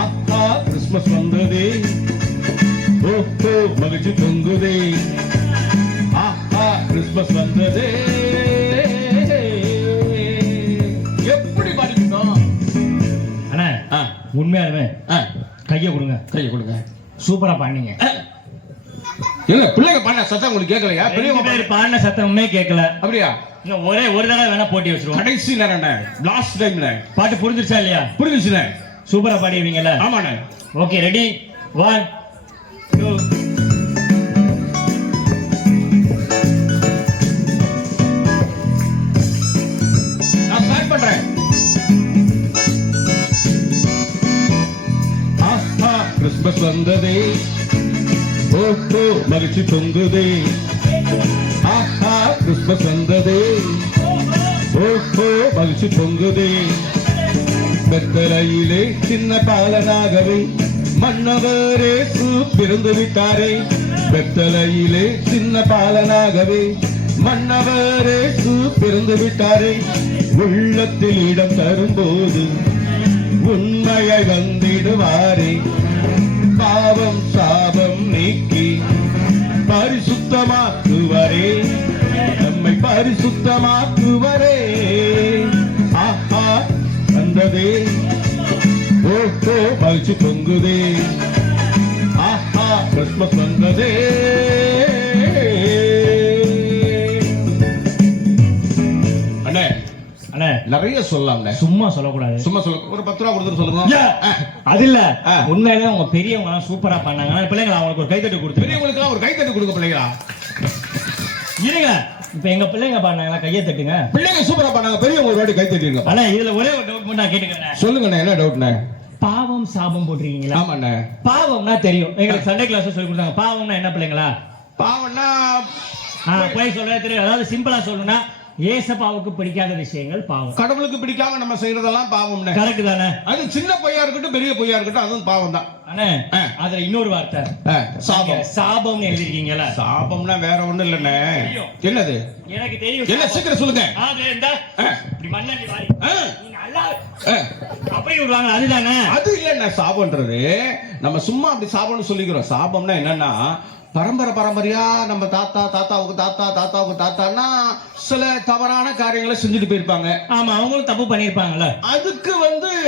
ஆஹா கிறிஸ்மஸ் வந்ததே, ஓஹோ மகிழ்ச்சி பொங்குதே. ஆஹா கிறிஸ்மஸ் வந்ததே. எப்படி பாடிக்கணும் அண்ணா? உண்மையாலுமே கையை கொடுங்க. கையை கொடுங்க. சூப்பரா பாடுனீங்க. என்ன பிள்ளைங்க பாடின சத்தம் உங்களுக்கு கேட்கலையா? பெரியவங்க பேர் பாடின சத்தமுமே கேட்கல. அப்படியா? இன்னும் ஒரே ஒரு தடவை வேணா போட்டி வச்சிருவோம். கடைசி நேரம் லாஸ்ட் டைம்ல பாட்டு புரிஞ்சிருச்சா இல்லையா? புரிஞ்சிச்சுண்ணே. சூப்பரா பாடிடுவீங்கல்ல? ஆமாண்ணே. Okay, ready, 1 2. நான் ஸ்டார்ட் பண்றேன். ஆஹா கிறிஸ்மஸ் வந்ததே, ஓஹோ மகிழ்ச்சி பொங்குதே. ஆஹா கிறிஸ்மஸ் வந்ததே, ஓஹோ மகிழ்ச்சி பொங்குதே. வெத்தலையிலே சின்ன பாலனாகவே மன்னவரே பிறந்து விட்டாரே. வெத்தலையிலே சின்ன பாலனாகவே மன்னவரே பிறந்து விட்டாரே. உள்ளத்தில் இடம் தரும்போது உண்மையை வந்திடுவாரே. பாவம் சாபம் நீக்கி பரிசுத்தமாக்குவரே, நம்மை பரிசுத்தமாக்குவரே. ஆஹா வந்ததே, ஓஹோ மகிழ்ச்சி பொங்குதே. ஆஹா கிறிஸ்மஸ் வந்ததே. அண்ணே அண்ணே நிறைய சொல்லலாம். சும்மா சொல்லக்கூடாது. சும்மா சொல்ல ஒரு 10 ரூபா கொடுத்துட்டு சொல்லுங்க. அது இல்ல, உண்மையிலே உங்க பெரியவங்க சூப்பரா பண்ணாங்க. பிள்ளைங்க அவங்களுக்கு ஒரு கைத்தட்டு கொடுத்து. பெரியவங்களுக்கு ஒரு கைத்தட்டு கொடுங்க. பிள்ளைங்களா இருங்க, இப்ப எங்க பிள்ளைங்க பாடினாங்களா, கையை தட்டுங்க. பிள்ளைங்க சூப்பரா பண்ணாங்க, பெரியவங்க ஒரு வாட்டி கை தட்டிருங்க. ஆனா இதுல ஒரே ஒரு டவுட் மட்டும் நான் கேட்டுக்கிறேன். சொல்லுங்கண்ணே, என்ன டவுட்ண்ணே? பாவம் சாபம் போட்டிருக்கீங்களா? ஆமாண்ணே. பாவம்னா தெரியும், எங்களுக்கு சண்டே கிளாஸ் சொல்லி கொடுத்தாங்க. பாவம்னா என்ன பிள்ளைங்களா? பாவம்னா போய் சொல்ல தெரியும். அதாவது சிம்பிளா சொல்லணும்னா ஏசப்பாவுக்கு பிடிக்காத விஷயங்கள் பாவம். கடவுளுக்கு பிடிக்காம நம்ம செய்யறதெல்லாம் பாவம். கரெக்ட் தானே? அது சின்ன பொய்யா இருக்கட்டும் பெரிய பொய்யா இருக்கட்டும் அதுவும் பாவம் தான். அண்ணே அதுல இன்னொரு வார்த்தை சாபம். சாபம்னு எழுதிருக்கீங்களா? சாபம்னா வேற ஒண்ணும் இல்லண்ணே. என்னது? எனக்கு தெரியும். என்ன சீக்கிரம் சொல்லுங்க. அப்படி விடுவாங்க, அதுதானே? அது இல்லண்ணே. சாபம்ன்றது நம்ம சும்மா அப்படி சாபம்னு சொல்லிக்கிறோம். சாபம்னா என்னன்னா பரம்பரை பரம்பரையா நம்ம தாத்தாவுக்கு தாத்தான்னா சில தவறான காரியங்களை செஞ்சுட்டு போயிருப்பாங்க. ஆமா, அவங்களும் தப்பு பண்ணிருப்பாங்கல்ல. அதுக்கு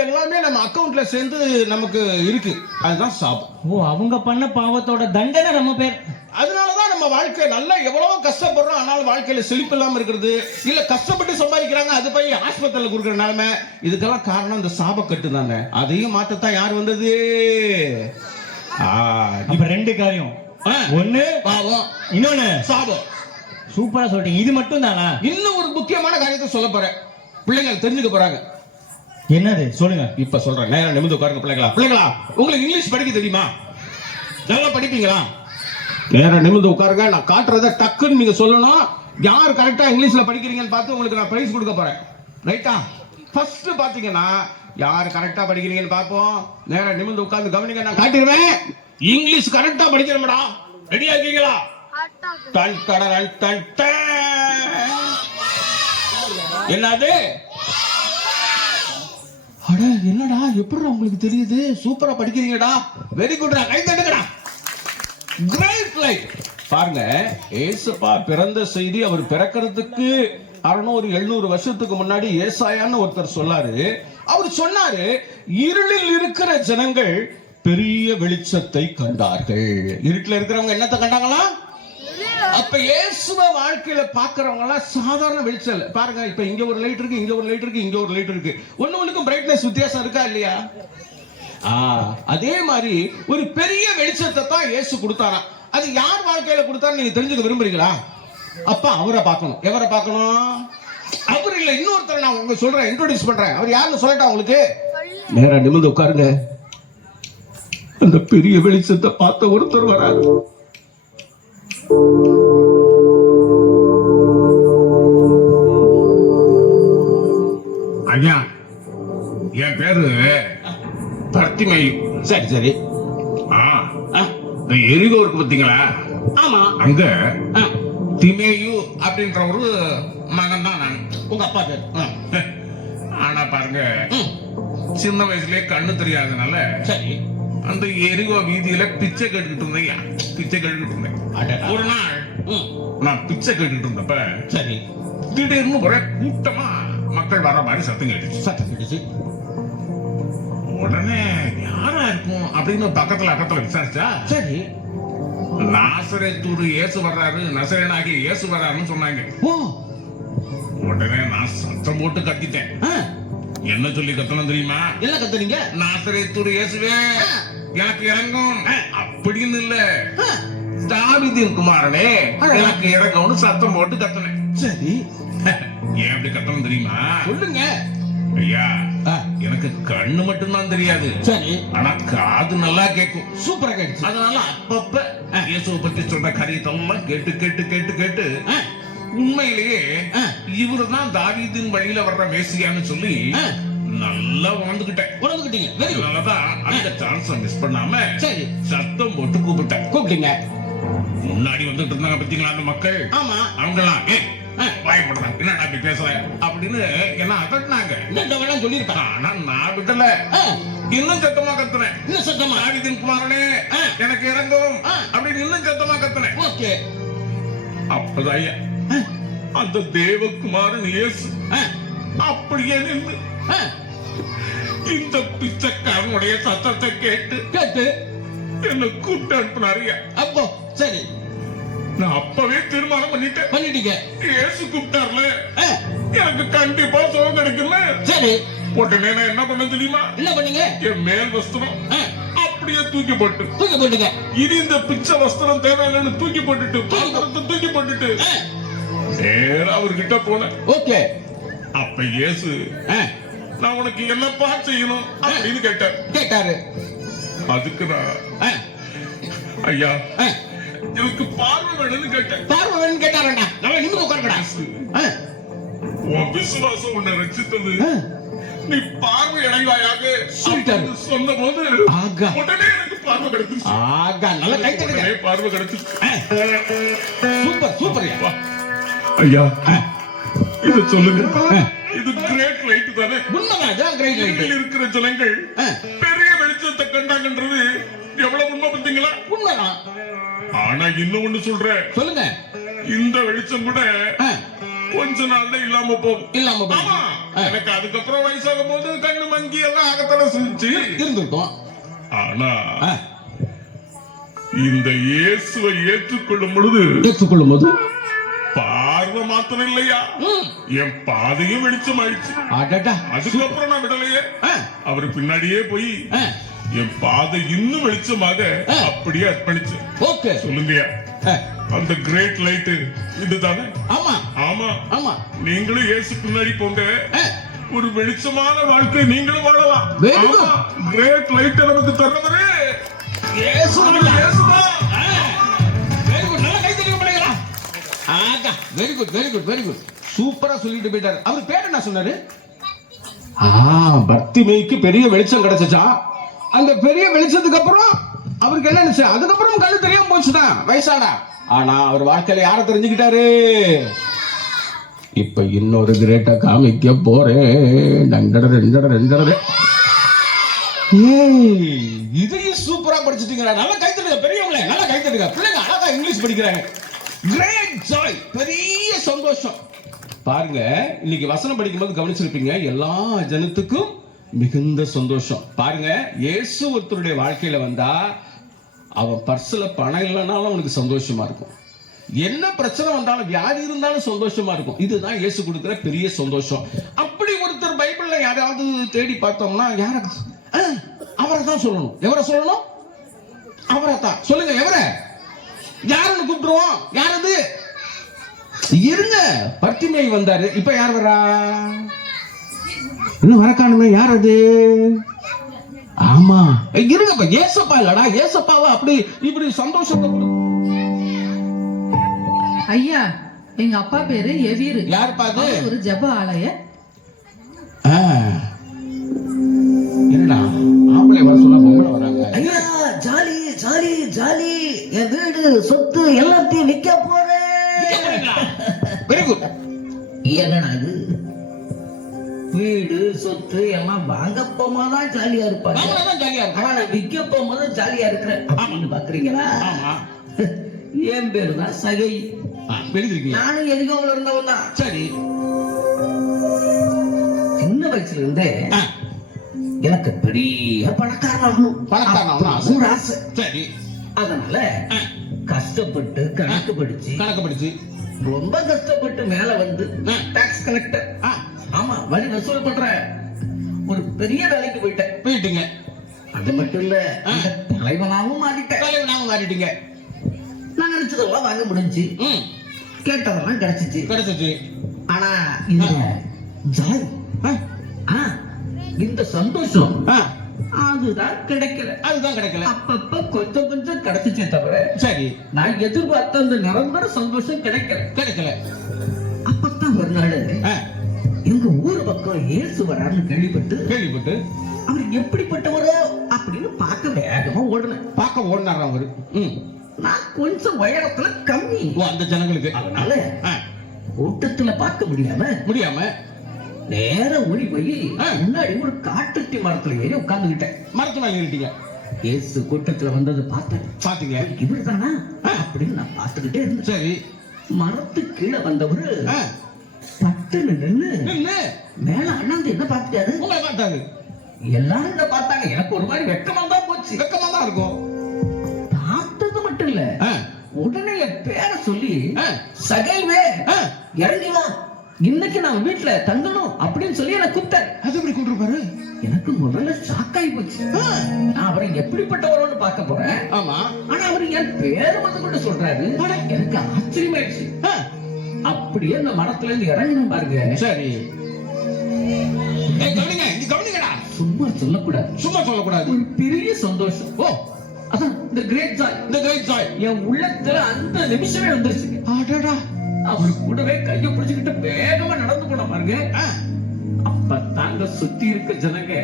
எல்லாமே நம்ம அக்கவுண்ட்ல சேர்ந்து நமக்கு இருக்கு. அதுதான் சாபம். ஓ, அவங்க பண்ண பாவத்தோட தண்டனை நம்ம பேர். அதனாலதான் நம்ம வாழ்க்கை நல்லா எவ்வளவோ கஷ்டப்படுறோம், ஆனாலும் வாழ்க்கையில செழிப்பு இல்லாம இருக்கிறது. இல்ல கஷ்டப்பட்டு சம்பாதிக்கிறாங்க, அது போய் ஆஸ்பத்திரியில கொடுக்குற நிலைமை. இதுக்கெல்லாம் காரணம் இந்த சாபக்கட்டு தானே. அதையும் மாத்தத்தான் யார் வந்தது? இப்ப 2 காரியம். ஒண்ணு பாவம், இன்னொன்னு சாபம். சூப்பரா சொல்றீங்க. இது மட்டும் தானா? இன்னும் ஒரு முக்கியமான காரியத்தை சொல்ல போறேன். பிள்ளைங்க தெரிஞ்சுக்க போறாங்க. என்னது சொல்லுங்க. இப்ப சொல்றேன். நேரம் நிமிர்ந்து உட்காருங்க. பிள்ளைங்களா உங்களுக்கு இங்கிலீஷ் படிக்க தெரியுமா? நல்லா படிப்பீங்களா? நேரா நிமிர்ந்து உட்காருங்க. நான் காட்டுறத டக்குன்னு நீங்க சொல்லணும். யார் கரெக்டா இங்கிலீஷ்ல படிக்கிறீங்கன்னு பார்த்து உங்களுக்கு நான் பிரைஸ் கொடுக்க போறேன். ரைட்டா? ஃபர்ஸ்ட் பாத்தீங்கன்னா யார் கரெக்டா படிக்கிறீங்கன்னு பார்ப்போம். நேரா நிமிர்ந்து உட்கார்ந்து கவனிங்க. நான் காட்டிடுவேன். இங்கிலீஷ் கரெக்டா படிக்கிறோம்டா. ரெடியா இருக்கீங்களா? டன் டடன் டன் டன். என்னது? அட என்னடா, எப்படி உங்களுக்கு தெரியுது? சூப்பரா படிக்கிறீங்கடா. வெரி குட்டா. கை தட்டுங்கடா. Great light. பாருங்க, ஏசப்பா பிறந்த செய்தி அவர் பிறக்கிறதுக்கு 600-700 வருஷத்துக்கு முன்னாடி ஏசாயான்னு ஒருத்தர் சொல்லாரு. அவர் சொன்னாரு, இருளில் இருக்கிற ஜனங்கள் பெரிய வெளிச்சத்தை கண்டார்கள். இருட்டில் இருக்கிறவங்க என்னத்தை கண்டாங்களா? அப்ப இயேசுவ வாழ்க்கையில பாக்குறவங்க எல்லாம் சாதாரண வெளிச்சம் இல்ல. பாருங்க, இப்ப இங்க ஒரு லைட் இருக்கு, இங்க ஒரு லைட் இருக்கு, இங்க ஒரு லைட் இருக்கு. ஒண்ணுக்கும் பிரைட்னஸ் வித்தியாசம் இருக்கா இல்லையா? அதே மாதிரி ஒரு பெரிய வெளிச்சத்தை தான் இயேசு கொடுத்தாராம். அது யார் வாழ்க்கையில கொடுத்தாரு நீங்க தெரிஞ்சுக்க விரும்புறீங்களா? அப்ப அவரை பார்க்கணும். எவரை பார்க்கணும்? அவர் இல்ல, இன்னொருத்தர் நான் உங்களுக்கு சொல்றேன், இன்ட்ரோடியூஸ் பண்றேன். அவர் யாருன்னு சொல்லட்டா உங்களுக்கு? நேரா நிமிர்ந்து உட்காருங்க. அந்த பெரிய வெளிச்சத்தை பார்த்த ஒருத்தர் வராரு. ஐயா, என் பேரு பர்த்திமை. சரி சரி. எரிகோ இருக்கு பாத்தீங்களா? ஆமா. அங்க திமேயு அப்படின்ற ஒரு மகன் தான் நான். உங்க அப்பா பேர்? ஆனா பாருங்க, சின்ன வயசுலயே கண்ணு தெரியாதனால சரி அந்த எரிகோ வீதியில பிச்சை கேட்டுக்கிட்டு இருந்தேன். பிச்சை கேட்டுக்கிட்டு இருந்தேன். ஒரு நாள் நான் பிச்சை கேட்டுக்கிட்டு இருந்தப்ப சரி திடீர்னு ஒரே கூட்டமா மக்கள் வர மாதிரி சத்தம் கேட்டுச்சு. உடனே யாரா இருக்கும் அப்படின்னு பக்கத்துல விசாரிச்சா சரி நாசரேத்தூர் இயேசு வர்றாரு, நசரேனாகி இயேசு வர்றாருன்னு சொன்னாங்க. உடனே நான் சத்தம் போட்டு கத்திட்டேன். என்ன சொல்லி கத்தணும் தெரியுமா? என்ன கத்துறீங்க? நாசரேத்தூர் இயேசுவே எனக்கு இறங்கும் அப்படின்னு இல்ல, தாவீதின் குமாரனே எனக்கு இறங்கும்னு சத்தம் போட்டு கத்துனேன். சரி, ஏன் அப்படி கத்தணும் தெரியுமா? சொல்லுங்க. ஐயா, எனக்கு கண்ணு மட்டும்தான் தெரியாது. சரி, ஆனா காது நல்லா கேட்கும். சூப்பரா கேட்கும். அதனால அப்பப்ப இயேசுவை பத்தி சொல்ற காரியத்தெல்லாம் கேட்டு கேட்டு கேட்டு கேட்டு உண்மையிலேயே இவருதான் தாவீதின் வழியில வர்ற மேசியான்னு சொல்லி நல்லா உணர்ந்துகிட்டீங்க. அதனாலதான் அந்த சான்ஸை மிஸ் பண்ணாம சரி சத்தம் போட்டு கூப்பிட்டீங்க. முன்னாடி வந்துட்டு இருந்தாங்க பாத்தீங்களா அந்த மக்கள்? ஆமா. அவங்கலாம் பயப்படுறாங்க, என்ன அப்படி பேசுற அப்படின்னு என்ன அதட்டினாங்க. சொல்லிருக்காங்க. ஆனா நான் விடல, இன்னும் சத்தமா கத்துனேன். இன்னும் சத்தமா, தாவீதின் குமாரனே எனக்கு இறங்கும் அப்படின்னு இன்னும் சத்தமா கத்துனேன். ஓகே. அப்பதான் அந்த தேவகுமாரன் இயேசு அப்படியே நின்று இந்த பிச்சைக்காரனுடைய சத்தத்தை கேட்டு கேட்டு என்ன கூப்பிட்டு அனுப்பினாரு. அப்போ சரி, நான் அப்பவே தீர்மானம் பண்ணிட்டீங்க. இயேசு கூப்பிட்டார்ல, எனக்கு கண்டிப்பா சுகம் கிடைக்கும்ல. சரி, உடனே நான் என்ன பண்ண தெரியுமா? என்ன பண்ணீங்க? என் மேல் வஸ்திரம் அப்படியே தூக்கி போட்டுங்க. இது இந்த பிச்சை வஸ்திரம் தேவையில்லைன்னு தூக்கி போட்டுட்டு பாத்திரத்தை தூக்கி போட்டுட்டு நேரா அவர்கிட்ட போனேன். ஓகே. அப்ப இயேசு நான் உனக்கு என்னப்பா செய்யணும் அப்படின்னு கேட்டாரு. அதுக்கு நான் ஐயா எனக்கு பார்வை வேணும்னு கேட்டேன். பார்வை வேணும்னு கேட்டாரா? நம்ம நின்னு உட்கார்றடா. உன் விசுவாசம் உன்னை ரட்சித்தது, நீ பார்வை இழந்தாயாக சொன்னபோது உடனே எனக்கு பார்வை கிடைச்சிச்சு. நல்ல கை தட்டுங்க. பார்வை கிடைச்சிச்சு. Super super. ஐயா, இது சொல்லுங்க, இது கிரேட் லைட் தானே? உண்மைதான், கிரேட் லைட். இருக்கிற ஜனங்கள் பெரிய வெளிச்சத்தை கண்டாங்கன்றது எவ்வளவு உண்மை பார்த்தீங்களா? உண்மைதான். ஆனா இன்னும் ஒண்ணு சொல்றேன். சொல்லுங்க. இந்த வெளிச்சம் கூட கொஞ்ச நாள்ல இல்லாம போகும். ஆமா, எனக்கு அதுக்கப்புறம் வயசாகும் போது கண்ணு மங்கி எல்லாம் ஆகத்தான செஞ்சு இருந்திருக்கும். ஆனா இந்த இயேசுவை ஏற்றுக்கொள்ளும் போது பார்வை மாத்திரம் இல்லையா, என் பாதையும் வெளிச்சம் ஆயிடுச்சு. அதுக்கப்புறம் நான் விடலையே, அவரு பின்னாடியே போய் என் பாதை இன்னும் வெளிச்சமாக அப்படியே அர்ப்பணிச்சு. ஓகே, சொல்லுங்கயா, அந்த கிரேட் லைட் இதுதானே? ஆமா ஆமா ஆமா. நீங்களும் இயேசு பின்னாடி போங்க, ஒரு வெளிச்சமான வாழ்க்கை நீங்களும் வாழலாம். கிரேட் லைட் நமக்கு தர்றவரே very good very good very good சூப்பரா சொல்லிட்டு போயிட்டாரு. அவர் பேர் என்ன சொன்னாரு? பர்த்திமேய்க்கு பெரிய வெளிச்சம் கிடைச்சா, அந்த பெரிய வெளிச்சத்துக்கு அப்புறம் அவருக்கு என்ன நினைச்சு, அதுக்கப்புறம் கண்ணு தெரியாம போச்சுதான் வயசானா. ஆனா அவர் வாழ்க்கையில யார தெரிஞ்சுக்கிட்டாரு? இப்ப இன்னொரு கிரேட்டா காமிக்க போறேன். இதையும் சூப்பரா படிச்சுட்டீங்களா? நல்லா கைத்தடுங்க பெரியவங்களே, நல்லா கைத்தடுங்க. பிள்ளைங்க அழகா இங்கிலீஷ் படிக்கிறாங்க. கிரேட் ஜாய், பெரிய சந்தோஷம். பாருங்க, இன்னைக்கு வசனம் படிக்கும்போது கவனிச்சிருப்பீங்க, எல்லா ஜனத்துக்கும் மிகுந்த சந்தோஷம். பாருங்க, இயேசு ஒருத்தருடைய வாழ்க்கையில வந்தா அவன் பர்ஸ்ல பணம் இல்லைனாலும் அவனுக்கு சந்தோஷமா இருக்கும். என்ன பிரச்சனை வந்தாலும், வியாதி இருந்தாலும் சந்தோஷமா இருக்கும். இதுதான் இயேசு கொடுக்கிற பெரிய சந்தோஷம். அப்படி ஒருத்தர் பைபிள்ல யாராவது தேடி பார்த்தோம்னா யார? அவரை தான் சொல்லணும். எவரை சொல்லணும்? அவரை தான் சொல்லுங்க. எவரை? யாருன்னு கூப்பிடுவோம்? யாரது? இருங்க, பர்த்திமேய் வந்தாரு. இப்ப யார் வரா? இன்னும் வரக்கானுமே. யார் அது? ஆமா, இருங்கப்பா. ஏசப்பா இல்லடா, ஏசப்பாவா அப்படி இப்படி சந்தோஷத்தை கொடு. ஐயா, எங்க அப்பா பேரு எவீரு. யாருப்பா அது? ஒரு ஜெப ஆலய. என்னடா ஆம்பளை வர சொன்னா பொம்பளை வராங்க? ஐயா, ஜாலி ஜாலி ஜாலி, என் வீடு சொத்து எல்லாத்தையும் விற்க போறேன். Very good. என்னடா இது? வீடு சொத்து எல்லாம் வாங்க போமாதான் ஜாலியா இருப்பாங்க, ஆனா நான் விற்க போகும்போது ஜாலியா இருக்கிறேன் அப்படின்னு பாக்குறீங்களா? என் பேரு தான் சகை. நானும் எதுக்கும் இருந்தவன் தான். சரி, சின்ன வயசுல இருந்தே எனக்கு பெரிய பணக்காரன் ஆசை. சரி, அதனால கஷ்டப்பட்டு கணக்கு படிச்சு ரொம்ப கஷ்டப்பட்டு மேல வந்து டாக்ஸ் கலெக்டர், ஆமா, வரி வசூல் பண்ற ஒரு பெரிய வேலைக்கு போயிட்டீங்க. அது மட்டும் இல்ல, தலைவனாவும் மாறிட்டீங்க. நான் நினைச்சதெல்லாம் வாங்க முடிஞ்சு, கேட்டதெல்லாம் கிடைச்சிச்சு. ஆனா இந்த ஜாய், இந்த சந்தோஷம் அதுதான் கிடைக்கல. அப்பப்ப கொஞ்சம் கொஞ்சம் கிடைச்சிச்சே தவிர, சரி, நான் எதிர்பார்த்த அந்த நிரந்தர சந்தோஷம் கிடைக்கல. அப்பதான் ஒரு நாள் எங்க ஊர் பக்கம் இயேசு வரான்னு கேள்விப்பட்டு அவர் எப்படிப்பட்டவரோ அப்படின்னு பார்க்க வேகமா ஓடினாரா அவரு. நான் கொஞ்சம் உயரத்துல கம்மி அந்த ஜனங்களுக்கு, அதனால கூட்டத்துல பார்க்க முடியாம நேர ஓடி போய் முன்னாடி ஒரு காட்டுத்தி மரத்துல ஏறி உட்கார்ந்துகிட்டேன். மரத்து மேல ஏறிட்டீங்க. இயேசு கூட்டத்துல வந்தது பாத்தீங்க. இவருதானா அப்படின்னு நான் பார்த்துக்கிட்டே இருந்தேன். சரி, மரத்து கீழே வந்தவரு பட்டுன்னு நின்னு மேல அண்ணாந்து என்ன பார்த்தாரு? எல்லாரும் என்ன பார்த்தாங்க. எனக்கு ஒரு மாதிரி வெக்கமா தான் போச்சு. வெக்கமா தான் இருக்கும். பார்த்தது மட்டும் இல்ல, உடனே என் பேரை சொல்லி, சகைவே இறங்கி வா, இன்னைக்கு நான் வீட்டுல தங்கணும் அப்படின்னு சொல்லி என்ன கூப்பிட்டாரு. அது எப்படி கூப்பிட்டுருப்பாரு? எனக்கு முதல்ல ஷாக் ஆகி போச்சு. நான் அவரை எப்படிப்பட்டவரோன்னு பார்க்க போறேன். ஆமா, ஆனா அவரு என் பேரை வந்து சொல்றாரு. எனக்கு ஆச்சரியமாயிடுச்சு. அப்படியே அந்த மரத்துல இருந்து இறங்கணும் பாருங்க. சரி, கவனிங்கடா. சும்மா சொல்லக்கூடாது. ஒரு பெரிய சந்தோஷம். ஓ, அதான் இந்த கிரேட் ஜாய் என் உள்ளத்துல அந்த நிமிஷமே வந்துருச்சு. அடடா, அவரு கூடவே கையை பிடிச்சுக்கிட்டு வேகமா நடந்து போன பாருங்க. அப்ப தாங்க சுத்தி இருக்க ஜனங்க,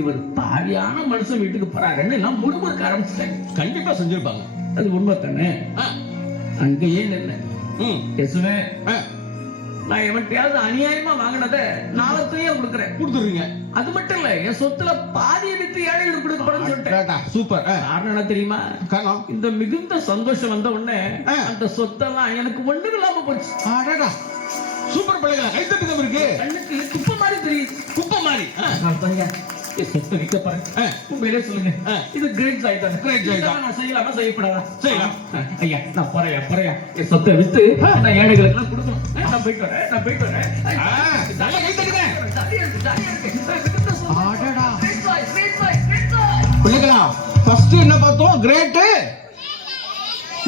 இவர் பாரியான மனுஷன் வீட்டுக்கு போறாருன்னு எல்லாம் முழுமுறுக்க ஆரம்பிச்சிட்டாங்க. கண்டிப்பா செஞ்சிருப்பாங்க, அது உண்மை தானே. அங்கேயே நின்ன யேசுவே, நான் எவன்கிட்டயாவது அநியாயமா வாங்கினத நாளத்தையே கொடுத்துருவீங்க. அது மட்டும் இல்ல, என் சொத்துல பாதியை வித்து ஏழைகளுக்கு கொடுக்கப்படும் சொல்லிட்டேன். சூப்பர். காரணம் என்ன தெரியுமா? இந்த மிகுந்த சந்தோஷம் வந்த உடனே அந்த சொத்தெல்லாம் எனக்கு ஒண்ணு இல்லாம போச்சு. சூப்பர் பிள்ளைங்க, கைத்தட்டுங்க. இருக்கு கண்ணுக்கு குப்பை மாதிரி தெரியுது. குப்பை மாதிரி சொத்தை விற்க பாருங்க. உண்மையிலே சொல்லுங்க, இது கிரேட் ஜாய் தான். கிரேட் ஜாய் தான். நான் செய்யலாமா செய்யப்படாதா? செய்யலாம். ஐயா, நான் போறேன். என் சொத்தை வித்து நான் ஏழைகளுக்கு எல்லாம் கொடுக்கணும். நான் போயிட்டு வரேன். நல்லா கைத்தட்டுங்க. பிள்ளைகளா, ஃபர்ஸ்ட் என்ன பார்த்தோம்? கிரேட்.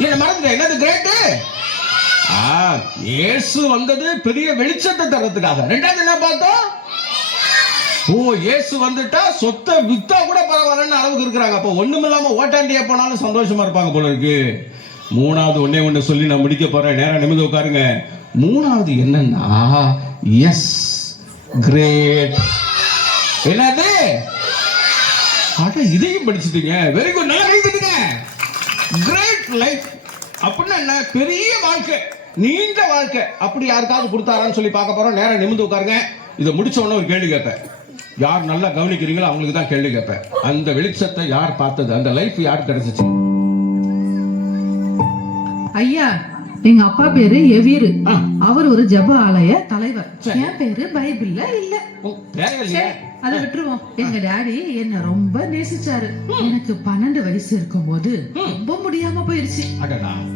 என்ன மறந்துட்டேன்? என்னது கிரேட்? இயேசு வந்தது பெரிய வெளிச்சத்தை தரதுக்காக. ரெண்டாவது என்ன பார்த்தோம்? ஓ, இயேசு வந்துட்டா சொத்தை வித்தா கூட பரவாயில்லன்னு அளவுக்கு இருக்கிறாங்க. அப்போ ஒண்ணுமில்லாம ஓட்டாண்டியா போனாலும் சந்தோஷமா இருப்பாங்க போல இருக்கு. மூணாவது ஒண்ணு சொல்லி நான் முடிக்க போறேன். நேரா நிமிர்ந்து உட்காருங்க. மூணாவது என்னன்னா, எஸ் கிரேட். என்னது? அட, இதையும் படிச்சுட்டீங்க. வெரி குட், நல்லா எழுதிட்டீங்க. கிரேட் லைஃப் அப்படின்னா என்ன? பெரிய வாழ்க்கை, நீண்ட வாழ்க்கை. அப்படி யாருக்காவது கொடுத்தாரான்னு சொல்லி பார்க்க போறோம். நேரா நிமிர்ந்து உட்காருங்க. இதை முடிச்ச உடனே ஒரு கேள்வி கேட்பேன். யார் நல்லா கவனிக்கிறீங்களோ அவங்களுக்கு தான் கேள்வி கேட்பேன். அந்த வெளிச்சத்தை யார் பார்த்தது? அந்த லைஃப் யார் கிடைச்சிச்சு? ஐயா, எங்க அப்பா பேரு எவீரு. அவர் ஒரு ஜெப ஆலய தலைவர். என் பேரு பைபிள்ல இல்ல. அதை விட்டுருவோம். எங்க டாடி என்ன ரொம்ப நேசிச்சாரு. எனக்கு 12 வயசு இருக்கும் போது ரொம்ப முடியாம போயிருச்சு.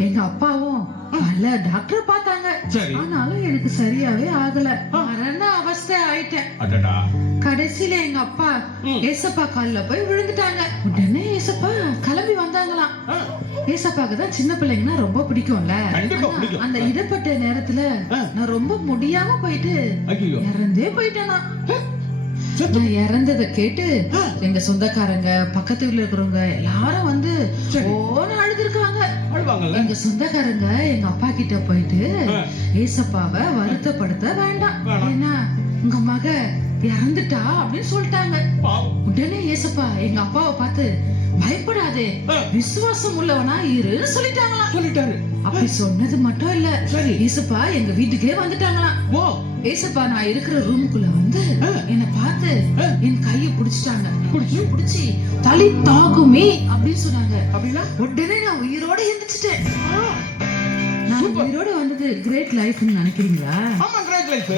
எங்க அப்பாவும் பல டாக்டர் பார்த்தாங்க. ஆனாலும் எனக்கு சரியாவே ஆகல. மரண அவஸ்தை ஆயிட்டேன். கடைசியில எங்க அப்பா ஏசப்பா கால்ல போய் விழுந்துட்டாங்க. உடனே ஏசப்பா கிளம்பி வந்தாங்களாம். ஏசப்பாக்கு தான் சின்ன பிள்ளைங்கன்னா ரொம்ப பிடிக்கும்ல. அந்த இடப்பட்ட நேரத்துல நான் ரொம்ப முடியாம போயிட்டு இறந்தே போயிட்டேனா. நான் இறந்ததை கேட்டு எங்க சொந்தக்காரங்க, பக்கத்து வீட்டுல இருக்கிறவங்க எல்லாரும் வந்து ஓன்னு அழுதுருக்காங்க. எங்க சொந்தக்காரங்க எங்க அப்பா கிட்ட போயிட்டு ஏசப்பாவை வருத்தப்படுத்த வேண்டாம், ஏன்னா உங்க மக இறந்துட்டா அப்படின்னு சொல்லிட்டாங்க. உடனே ஏசப்பா எங்க அப்பாவை பார்த்து பயப்படாதே, விசுவாசம் உள்ளவனா இருன்னு சொல்லிட்டாரு. அப்படி சொன்னது மட்டும் இல்ல, ஏசப்பா எங்க வீட்டுக்கே வந்துட்டாங்களாம். ஏசப்பா நான் இருக்கிற ரூமுக்குள்ள வந்து என்ன பார்த்து என் கையை பிடிச்சிட்டாங்க. பிடிச்சி தலை தாகுமே அப்படின்னு சொன்னாங்க. அப்படின்னா உடனே நான் உயிரோட இருந்துச்சிட்டேன். நான் உயிரோட வந்தது கிரேட் லைஃப்னு நினைக்கிறீங்களா?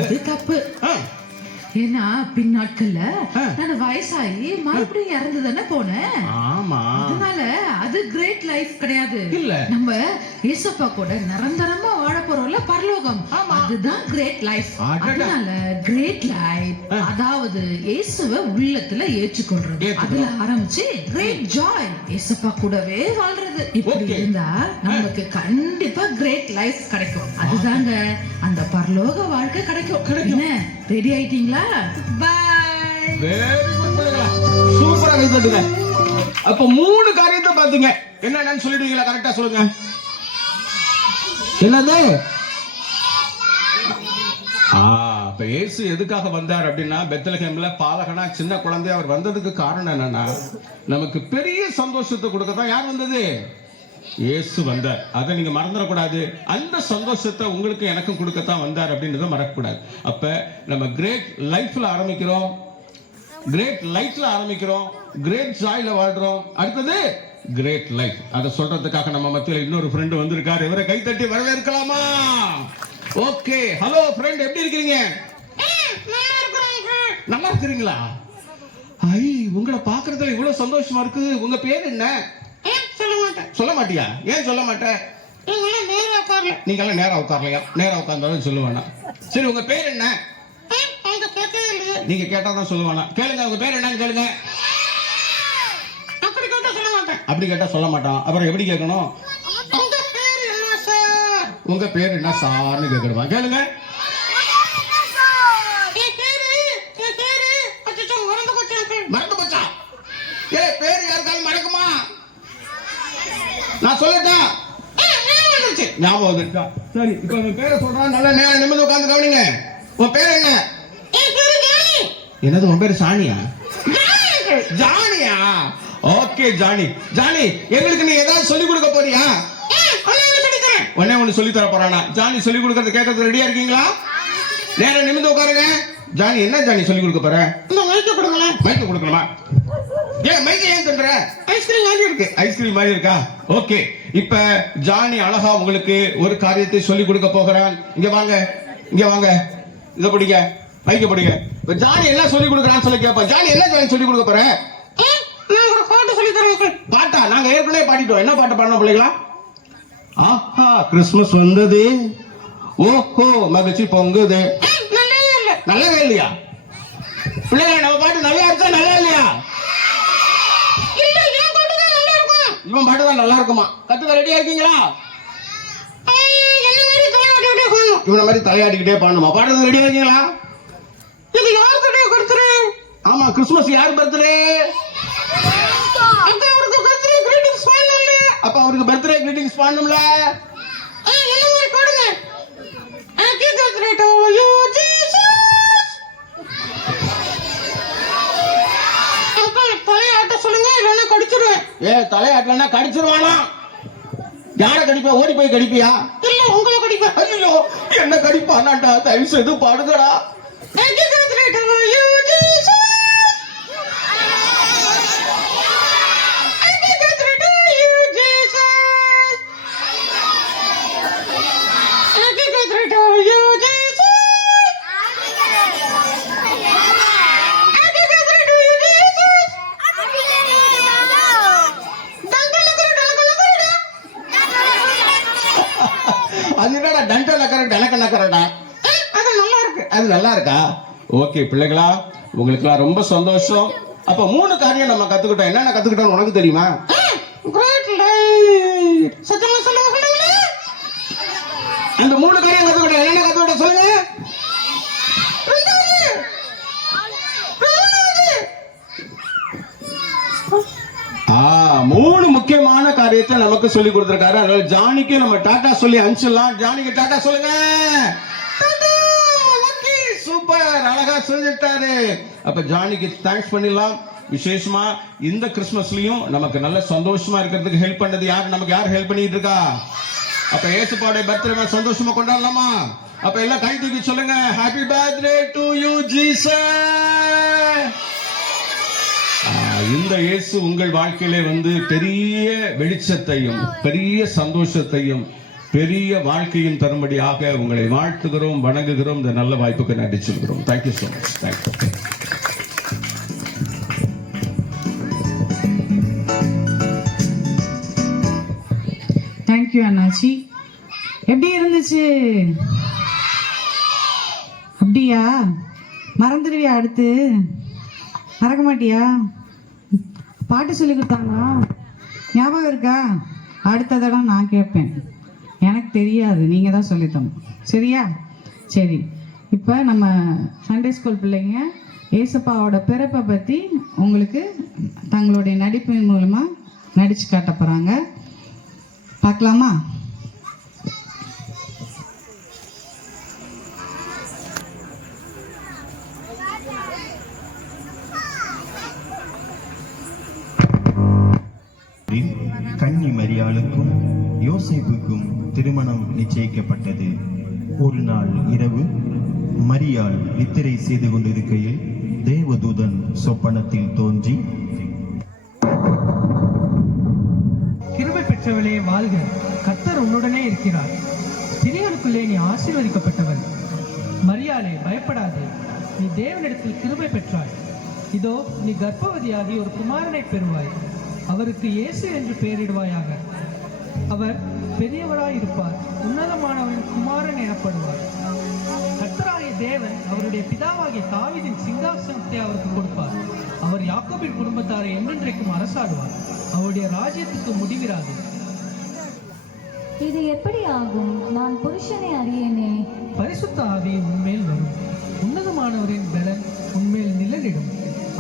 அது தப்பு. ஏன்னா பின்னாட்கள்ல நான் வயசாகி மறுபடியும் இறந்து தானே போனேன். அதனால அது கிரேட் லைஃப் கிடையாது. நம்ம ஏசப்பா கூட நிரந்தரமா வாழ போறோம்ல, பரலோகம், அதுதான் கிரேட் லைஃப். அதனால கிரேட் லைஃப் அதாவது இயேசுவை உள்ளத்துல ஏற்றுக்கொள்றது, அதுல ஆரம்பிச்சு கிரேட் ஜாய், ஏசப்பா கூடவே வாழ்றது. இப்படி இருந்தா நமக்கு கண்டிப்பா கிரேட் லைஃப் கிடைக்கும். அதுதாங்க அந்த பரலோக வாழ்க்கை கிடைக்கும். என்ன, ரெடி ஆயிட்டீங்களா? பாய். வெரி குட் பிள்ளைகளா, சூப்பரா கை தட்டுங்க. அப்ப 3 காரியத்தை பாத்தீங்க. என்னன்னு சொல்லிடுவீங்களா? கரெக்டா சொல்லுங்க. என்னது? அப்ப இயேசு எதுக்காக வந்தார் அப்படின்னா, பெத்லகேம்ல பாலகனா சின்ன குழந்தையா அவர் வந்ததுக்கு காரணம் என்னன்னா, நமக்கு பெரிய சந்தோஷத்தை கொடுக்கத்தான் யார் வந்தது? இயேசு வந்தார். அதை நீங்க மறந்துடக்கூடாது. அந்த சந்தோஷத்தை உங்களுக்கு எனக்கும் கொடுக்கத்தான் வந்தார் அப்படின்றத மறக்கக்கூடாது. அப்ப நம்ம கிரேட் லைஃப்ல ஆரம்பிக்கிறோம், கிரேட் லைஃப்ல ஆரம்பிக்கிறோம், கிரேட் ஜாய்ல வாழ்றோம். அடுத்தது கிரேட் லைஃப். அதை சொல்றதுக்காக நம்ம மத்தியில இன்னொரு ஃப்ரெண்ட் வந்திருக்காரு. இவரை கைத்தட்டி வரவேற்கலாமா? ஓகே, ஹலோ ஃப்ரெண்ட், எப்படி இருக்கீங்க? நல்லா இருக்கிறீங்களா? ஐ, உங்களை பாக்குறதுல இவ்வளவு சந்தோஷமா இருக்கு. உங்க பேர் என்ன? சொல்ல மாட்டியா? ஏன் சொல்ல மாட்டேன்? நீங்க எல்லாம் நேரா உட்காரலையா? நேரா உட்கார்ந்தாலும் சொல்லுவானா? சரி, உங்க பேர் என்ன? நீங்க கேட்டாதான் சொல்லுவானா? கேளுங்க, உங்க பேர் என்னன்னு கேளுங்க. அப்படி கேட்டா சொல்ல மாட்டான். அப்புறம் எப்படி கேட்கணும்? உங்க பேர் என்ன சார்னு கேட்கணுமா? கேளுங்க. மறந்து போச்சா? ஏ, பேர் யாருக்காலும் மறக்குமா? நான் சொல்லட்டேன், ஞாபகம் வந்துருக்கா? சரி, இப்ப உங்க பேரை சொல்றான். நல்ல நேரம் நிமிர்ந்து உட்கார்ந்து கவனிங்க. உன் பேர் என்ன? என்னது, உன் பேர் சாணியா? ஜானியா? Okay Johnny. ஜானி, எங்களுக்கு நீ ஏதாவது சொல்லி கொடுக்க போறியா? உடனே ஒண்ணு சொல்லி தர போறானா? ஜானி சொல்லி கொடுக்கறது கேட்கறது ரெடியா இருக்கீங்களா? நேரம் நிமிர்ந்து உட்காருங்க. ஜானி, என்ன ஜானி சொல்லி கொடுக்க போற? மைக்க கொடுக்கணுமா? ஏன் மைக்க ஏன் தந்துற? ஐஸ்கிரீம் மாதிரி இருக்கு. ஐஸ்கிரீம் மாதிரி இருக்கா? ஓகே, இப்ப ஜானி அழகா உங்களுக்கு ஒரு காரியத்தை சொல்லி கொடுக்க போகிறான். இங்க வாங்க, இங்க வாங்க, இத பிடிங்க, மைக்க பிடிங்க. இப்ப ஜானி என்ன சொல்லி கொடுக்கறான்னு சொல்லி கேப்பா. ஜானி, என்ன ஜானி சொல்லி கொடுக்க போற? நான் ஒரு பாட்டு சொல்லி தரேன். பாட்டா? நாங்க ஏற்கனவே பாடிட்டோம். என்ன பாட்டு பாடணும் பிள்ளைகளா? ஆஹா, கிறிஸ்துமஸ் வந்தது, ஓஹோ மகிழ்ச்சி பொங்குது. நல்லாவே இல்லையா பிள்ளைங்க? நம்ம பாட்டு நல்லா இருக்கா நல்லா இல்லையா? இவன் பாட்டு தான் நல்லா இருக்குமா? கத்துக்க ரெடியா இருக்கீங்களா? இவன மாதிரி தலையாடிக்கிட்டே பாடணுமா? பாடுறது ரெடியா இருக்கீங்களா? இது யாருக்கு கொடுத்துரு? ஆமா, கிறிஸ்துமஸ் யார் பர்த்டே? அப்ப அவருக்கு பர்த்டே கிரீட்டிங்ஸ் பண்ணணும்ல. தலையாட்ட சொல்லுங்க, இல்லைன்னா கடிச்சிருவேன். தலையாட்டலன்னா கடிச்சிருவானா? யார கடிப்பா? ஓடி போய் கடிப்பியா? இல்ல, உங்களை கடிப்பேன். ஐயோ, என்ன கடிப்பானாட்டா? தயவு செய்து பாடுங்கடா. அது என்னடா டண்டா நக்கற டனக்க நக்கறடா? அது நல்லா இருக்கு. அது நல்லா இருக்கா? ஓகே பிள்ளைகளா, உங்களுக்குலாம் ரொம்ப சந்தோஷம். அப்ப 3 காரியம் நம்ம கத்துக்கிட்டோம். என்னென்ன கத்துக்கிட்டோம் உனக்கு தெரியுமா? சத்தமா சொல்லுங்க பிள்ளைகளா. அந்த 3 காரியம் கத்துக்கிட்டோம். என்னென்ன கத்துக்கிட்டோம் சொல்லுங்க. 3 முக்கியமான காரியத்தை நமக்கு சொல்லி கொடுத்திருக்காரு. அதனால ஜானிக்கு நம்ம டாடா சொல்லி அனுப்பிச்சிடலாம். ஜானிக்கு டாடா சொல்லுங்க. சூப்பர், அழகா சொல்லிட்டாரு. அப்ப ஜானிக்கு தேங்க்ஸ் பண்ணிடலாம். விசேஷமா இந்த கிறிஸ்துமஸ்லயும் நமக்கு நல்ல சந்தோஷமா இருக்கிறதுக்கு ஹெல்ப் பண்ணது யார்? நமக்கு யார் ஹெல்ப் பண்ணிட்டு இருக்கா? அப்ப இயேசுவோட பர்த்டே சந்தோஷமா கொண்டாடலாமா? அப்ப எல்லாம் கை தூக்கி சொல்லுங்க, happy birthday to you Jesus. இந்த இயேசு உங்கள் வாழ்க்கையிலே பெரிய வெளிச்சத்தையும் பெரிய சந்தோஷத்தையும் பெரிய வாழ்க்கையும் தரும்படியாக உங்களை வாழ்த்துகிறோம், வணங்குகிறோம். இந்த நல்ல வாய்ப்புக்கு நன்றி சொல்கிறோம். Thank you so much. Thank you. Thank you அண்ணாச்சி. எப்படி இருந்துச்சு? அப்படியா? மறந்துடுவியா? அடுத்து மறக்க மாட்டியா? பாட்டு சொல்லி கொடுத்தாங்களா? ஞாபகம் இருக்கா? அடுத்த தடவை நான் கேட்பேன். எனக்கு தெரியாது, நீங்கள் தான் சொல்லித்தரணும். சரியா? சரி, இப்போ நம்ம சண்டே ஸ்கூல் பிள்ளைங்க ஏசப்பாவோட பிறப்பை பற்றி உங்களுக்கு தங்களுடைய நடிப்பின் மூலமாக நடித்து காட்ட போகிறாங்க. பார்க்கலாமா? கன்னி மரியாளுக்கும் யோசேப்புக்கும் திருமணம் நிச்சயிக்கப்பட்டது. ஒரு நாள் இரவு மரியாள் நித்திரை செய்து கொண்டிருக்கையில் தேவதூதன் சொப்பனத்தில் தோன்றி, கிருபை பெற்றவளே வாழ்க, கர்த்தர் உன்னுடனே இருக்கிறார், ஸ்திரீகளுக்குள்ளே நீ ஆசீர்வதிக்கப்பட்டவள். மரியாளே பயப்படாதே, நீ தேவனிடத்தில் கிருபை பெற்றாய். இதோ நீ கர்ப்பவதியாகி ஒரு குமாரனை பெறுவாய். அவருக்கு இயேசு என்று பெயரிடுவாயாக. அவர் பெரியவராய் இருப்பார், உன்னதமானவரின் குமாரன் எனப்படுவார். கர்த்தராகிய தேவன் அவருடைய பிதாவாகிய தாவீதின் சிங்காசனத்தை அவருக்கு கொடுப்பார். அவர் யாக்கோபின் குடும்பத்தாரை என்றென்றைக்கும் அரசாடுவார். அவருடைய ராஜ்யத்துக்கு முடிவிராது. இது எப்படி ஆகும்? நான் புருஷனை அறியேனே. பரிசுத்த ஆவி உன்மேல் வரும், உன்னதமானவரின் பலன் உன்மேல் நிழலிடும்.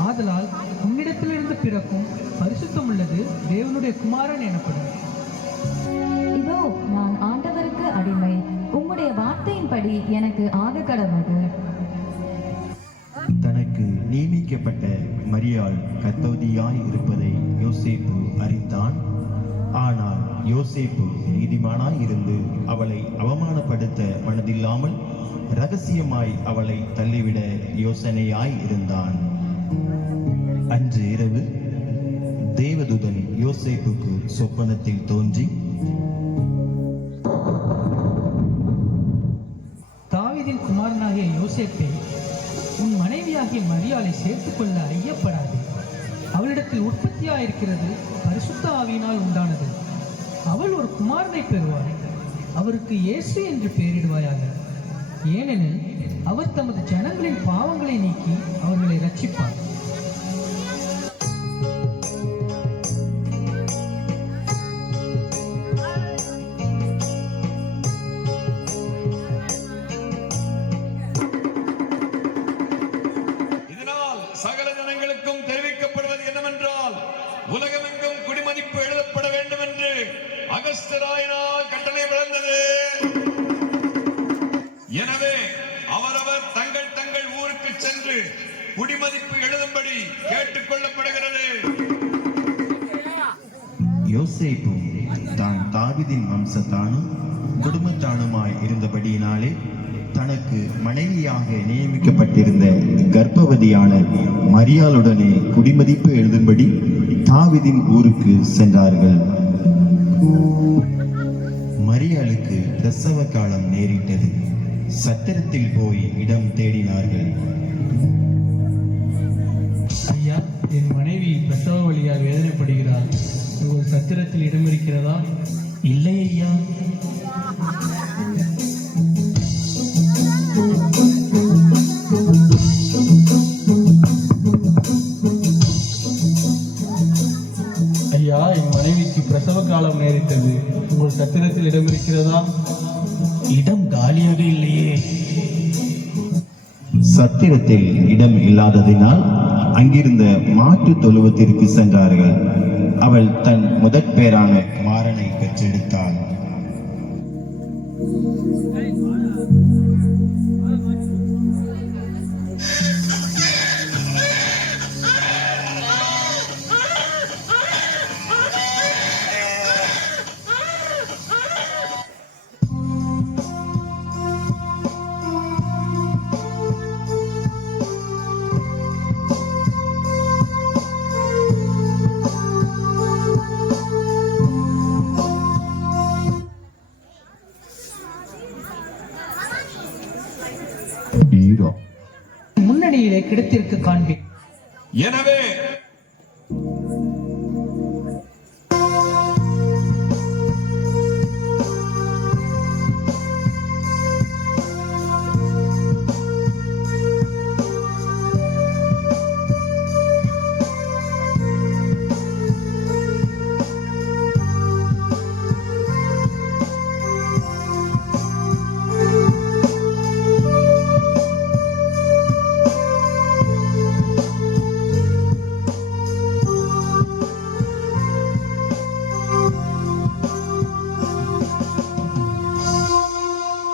ஆதலால் உன்னிடத்திலிருந்து பிறக்கும் பரிசுத்தம் உள்ளது தேவனுடைய குமாரன் எனப்படும். இதோ நான் ஆண்டவருக்கு அடிமை, உம்முடைய வார்த்தையின்படி எனக்கு ஆக கடவுது. தனக்கு நியமிக்கப்பட்ட மரியாள் கர்த்தவதியாய் இருப்பதை யோசேப்பு அறிந்தான். ஆனால் யோசேப்பு நீதிமானாய் இருந்து அவளை அவமானப்படுத்த மனதில்லாமல் ரகசியமாய் அவளை தள்ளிவிட யோசனையாய் இருந்தான். அன்று இரவு தேவதூதன் யோசேப்புக்கு சொப்பனத்தில் தோன்றி, தாவீதின் குமாரனாகிய யோசேப்பே, உன் மனைவியாகிய மரியாளை சேர்த்துக் கொள்ள ஐயப்படாது. அவளிடத்தில் உற்பத்தியாயிருக்கிறது பரிசுத்த ஆவியினால் உண்டானது. அவள் ஒரு குமாரனை பெறுவாள். அவருக்கு இயேசு என்று பெயரிடுவாயாக. ஏனெனில் அவர் தமது ஜனங்களின் பாவங்களை நீக்கி அவர்களை ரட்சிப்பார். சகல கர்த்தராயினால் கட்டளை பிறந்தது. எனவே அவரவர் தங்கள் தங்கள் ஊருக்கு சென்று குடிமதிப்பு எழுதும்படி கேட்டுக் கொள்ளப்படுகிறது. யோசேப்பு தான் தாவீதின் வம்சத்தானும் குடும்பத்தானுமாய் இருந்தபடியினாலே தனக்கு மனைவியாக நியமிக்கப்பட்டிருந்த கர்ப்பவதியான மரியாளுடனே குடிமதிப்பு எழுதும்படி தாவீதின் ஊருக்கு சென்றார்கள். மரியாளுக்கு பிரசவ காலம் நேரிட்டது. சத்திரத்தில் போய் இடம் தேடினார்கள். ஐயா, என் மனைவி பிரசவ வழியால் வேதனைப்படுகிறார். உங்கள் சத்திரத்தில் இடம் இருக்கிறதா? இல்லை ஐயா. ஐயா, என் மனைவிக்கு பிரசவ காலம் நேரிட்டது. உங்கள் சத்திரத்தில் இடம் இருக்கிறதா? இடம் காலியாக இல்லையே. சத்திரத்தில் இடம் இல்லாததினால் அங்கிருந்த மாட்டு தொழுவத்திற்கு சென்றார்கள். அவள் தன் முதற் பேரான குமாரனை பெற்றெடுத்தாள். முன்னணியிலே கிடைத்திருக்க காண்பேன். எனவே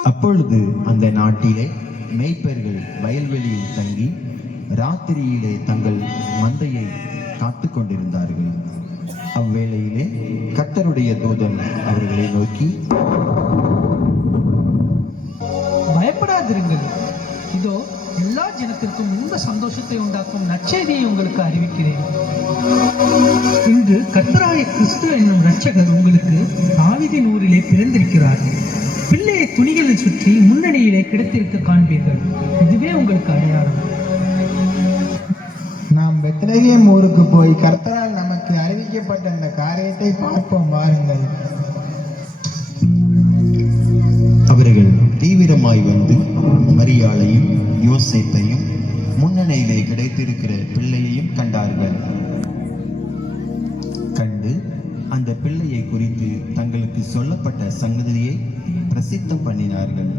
அப்பொழுது அந்த நாட்டிலே மேய்ப்பர்கள் வயல்வெளியில் தங்கி ராத்திரியிலே தங்கள் மந்தையை காத்து கொண்டிருந்தார்கள். அவ்வேளையிலே கர்த்தருடைய தூதன் அவர்களை நோக்கி, பயப்படாதிருங்கள், இதோ எல்லா ஜனத்திற்கும் இந்த சந்தோஷத்தை உண்டாக்கும் நற்செய்தியை உங்களுக்கு அறிவிக்கிறேன். இன்று கர்த்தராகிய கிறிஸ்து என்னும் இரட்சகர் உங்களுக்கு தாவீதின் ஊரிலே பிறந்திருக்கிறார். பிள்ளையை துணிகளில் சுற்றி முன்னணியிலே கிடைத்திருக்க காண்பீர்கள். இதுவே உங்களுக்கு அடையாளம். நாம் பெத்லகேம் ஊருக்கு போய் கர்த்தரால் நமக்கு அறிவிக்கப்பட்ட அந்த காரியத்தை பார்ப்போம் வாருங்கள். அவர்கள் தீவிரமாய் வந்து மரியாளையும் யோசேப்பையும் முன்னணியிலே கிடைத்திருக்கிற பிள்ளையையும் கண்டார்கள். கண்டு அந்த பிள்ளையை குறித்து தங்களுக்கு சொல்லப்பட்ட சங்கதியை பிரசித்தம் பண்ணினார்கள்.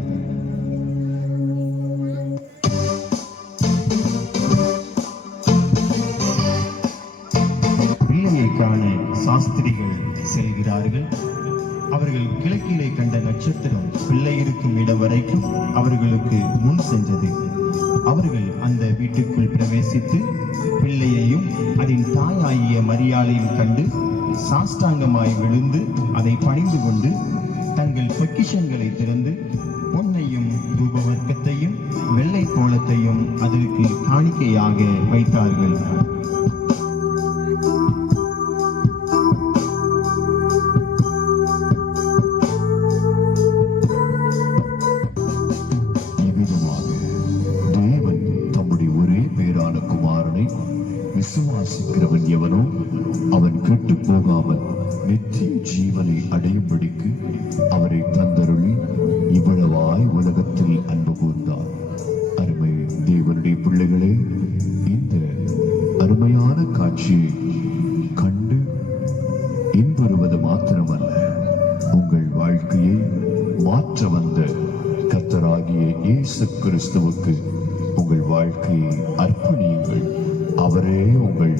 பிள்ளையை காண சாஸ்திரிகள் செல்கிறார்கள். அவர்கள் கிழக்கிலே கண்ட நட்சத்திரம் பிள்ளை இருக்கும் இடம் வரைக்கும் அவர்களுக்கு முன் சென்றது. அவர்கள் அந்த வீட்டுக்குள் பிரவேசித்து பிள்ளையையும் அதன் தாயாகிய மரியாளையும் கண்டு சாஷ்டாங்கமாய் விழுந்து அதை பணிந்து கொண்டு தங்கள் பொக்கிஷங்களை திறந்து பொன்னையும் தூபவர்க்கத்தையும் வெள்ளை போலத்தையும் அதற்கு காணிக்கையாக வைத்தார்கள். தேவன் தம்முடைய ஒரே பேரான குமாரனை விசுவாசிக்கிறவன் எவனோ அவன் கெட்டு போகாமல் நித்திய ஜீவனை அடையும்படிக்கு அவரை தந்தருளி இவ்வளவாய் உலகத்தில் அன்பு கூர்ந்தார். அருமை தேவனுடைய பிள்ளைகளே, இந்த அருமையான காட்சியை கண்டு இன்புறுவது மாத்திரமல்ல, உங்கள் வாழ்க்கையை மாற்ற வந்த கர்த்தராகிய இயேசு கிறிஸ்துவுக்கு உங்கள் வாழ்க்கையை அர்ப்பணியுங்கள். அவரே உங்கள்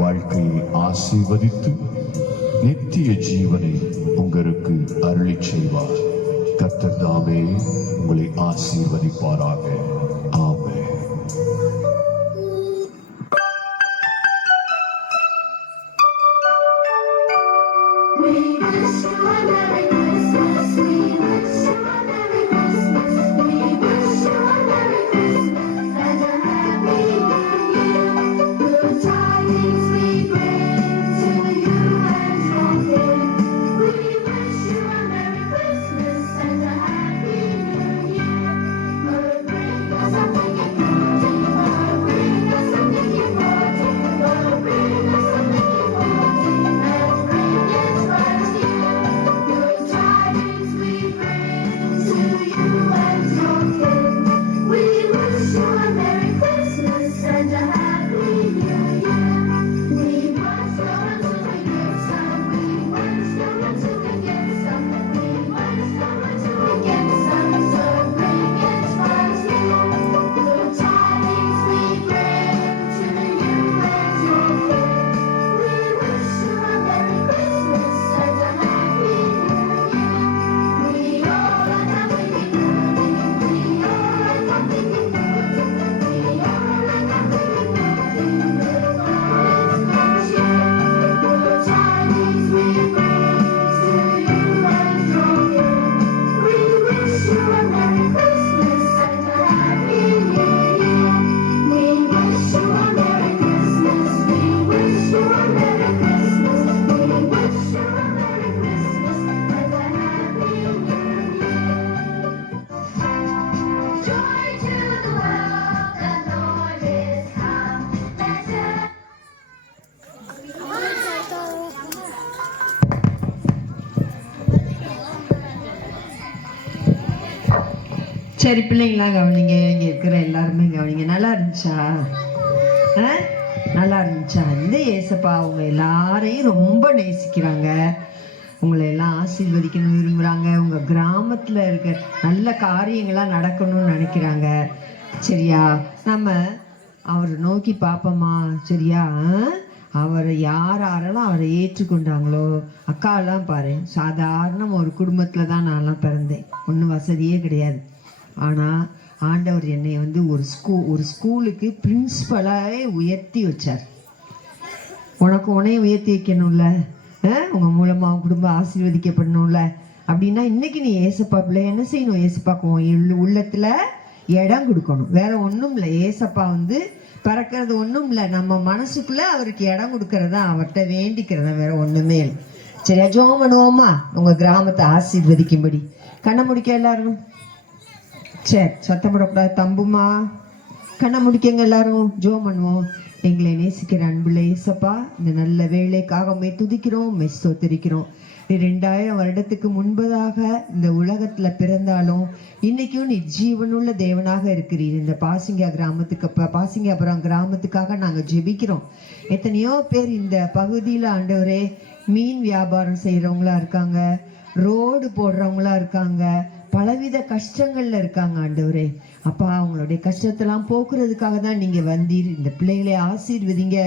வாழ்க்கையை ஆசீர்வதித்து நித்திய ஜீவனை உங்களுக்கு அருளி செய்வார். கர்த்தர் தாமே உங்களை ஆசீர்வதிப்பாராக. ஆமென். சரி பிள்ளைங்களா கவனிங்க, இங்கே இருக்கிற எல்லாருமே கவனிங்க. நல்லா இருந்துச்சா? நல்லா இருந்துச்சா? இந்த ஏசப்பா அவங்க எல்லாரையும் ரொம்ப நேசிக்கிறாங்க, உங்களை எல்லாம் ஆசீர்வதிக்கணும்னு விரும்புகிறாங்க, உங்கள் கிராமத்தில் இருக்க நல்ல காரியங்களாக நடக்கணும்னு நினைக்கிறாங்க. சரியா? நம்ம அவரை நோக்கி பார்ப்போமா? சரியா? அவரை யாரெல்லாம் அவரை ஏற்றுக்கொண்டாங்களோ, அக்காலாம் பாரு, சாதாரண ஒரு குடும்பத்தில் தான் நான்லாம் பிறந்தேன், ஒன்றும் வசதியே கிடையாது. ஆனால் ஆண்டவர் என்னை வந்து ஒரு ஸ்கூலுக்கு பிரின்ஸ்பலாகவே உயர்த்தி வச்சார். உன்னையும் உயர்த்தி வைக்கணும்ல, உங்கள் மூலமாக குடும்பம் ஆசீர்வதிக்கப்படணும்ல. அப்படின்னா இன்னைக்கு நீ ஏசப்பா பிள்ளை என்ன செய்யணும்? ஏசப்பாக்கு உள்ளத்தில் இடம் கொடுக்கணும். வேற ஒன்றும் இல்லை. ஏசப்பா வந்து பறக்கிறது ஒன்றும் இல்லை, நம்ம மனசுக்குள்ளே அவருக்கு இடம் கொடுக்கறதா, அவர்கிட்ட வேண்டிக்கிறதா, வேற ஒன்றுமே இல்லை. சரியா? ஜெபம் பண்ணுவோமா? உங்கள் கிராமத்தை ஆசீர்வதிக்கும்படி. கண்ணை முடிக்க எல்லாரும். சரி, சத்தம் போடக்கூடாது. தம்புமா கண்ணை முடிக்கங்க எல்லாரும். ஜெபம் பண்ணுவோம். எங்களை நேசிக்கிற அன்புள்ள ஏசப்பா, இந்த நல்ல வேலைக்காக உம்மை துதிக்கிறோம், உம்மை ஸ்தோத்திரிக்கிறோம். 2000 வருடத்துக்கு முன்பதாக இந்த உலகத்துல பிறந்தாலும் இன்னைக்கும் நீ ஜீவனுள்ள தேவனாக இருக்கிறீர். இந்த பாசிங்காபுரம் கிராமத்துக்காக நாங்க ஜெபிக்கிறோம். எத்தனையோ பேர் இந்த பகுதியில ஆண்டவரே மீன் வியாபாரம் செய்யறவங்களா இருக்காங்க, ரோடு போடுறவங்களா இருக்காங்க, பலவித கஷ்டங்கள்ல இருக்காங்க. ஆண்டவரே அப்பா, அவங்களுடைய கஷ்டத்தெல்லாம் போக்குறதுக்காக தான் நீங்க வந்தீர். இந்த பிள்ளைகளை ஆசீர்வதிங்க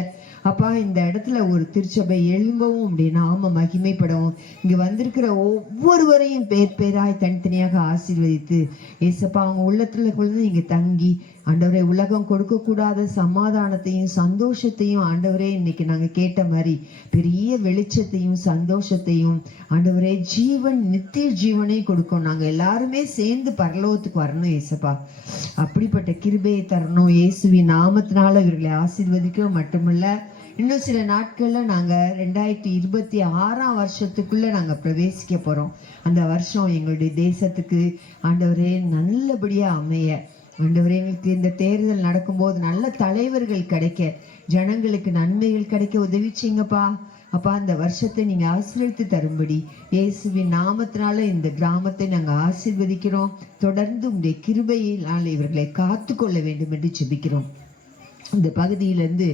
அப்பா. இந்த இடத்துல ஒரு திருச்சபை எழும்பவும் உடைய நாம மகிமைப்படவும் இங்க வந்திருக்கிற ஒவ்வொருவரையும் பேர் பேராய் தனித்தனியாக ஆசீர்வதித்து ஏசப்பா அவங்க உள்ளத்துல கொண்டு இங்க தங்கி ஆண்டவரே உலகம் கொடுக்கக்கூடாத சமாதானத்தையும் சந்தோஷத்தையும் ஆண்டவரே இன்னைக்கு நாங்கள் கேட்ட மாதிரி பெரிய வெளிச்சத்தையும் சந்தோஷத்தையும் ஆண்டவரே நித்திய ஜீவனையும் கொடுக்கும். நாங்கள் எல்லாருமே சேர்ந்து பரலோகத்துக்கு வரணும் ஏசப்பா. அப்படிப்பட்ட கிருபையை தரணும் இயேசுவின் நாமத்தினால இவர்களை ஆசீர்வதிக்க மட்டுமல்ல, இன்னும் சில நாட்கள்ல நாங்க 2026 வருஷத்துக்குள்ள நாங்க பிரவேசிக்க போறோம். அந்த வருஷம் எங்களுடைய தேசத்துக்கு ஆண்டவரே நல்லபடியா அமைய ஆண்டவரே, எங்களுக்கு இந்த தேர்தல் நடக்கும்போது நல்ல தலைவர்கள் கிடைக்க, ஜனங்களுக்கு நன்மைகள் கிடைக்க உதவி செய்யுங்கப்பா. அப்பா, அந்த வருஷத்தை நீங்க ஆசீர்வதித்து தரும்படி இயேசுவின் நாமத்தினால இந்த கிராமத்தை நாங்க ஆசீர்வதிக்கிறோம். தொடர்ந்து உங்களுடைய கிருபையினால் இவர்களை காத்து கொள்ள வேண்டும் என்று ஜெபிக்கிறோம். இந்த பகுதியிலிருந்து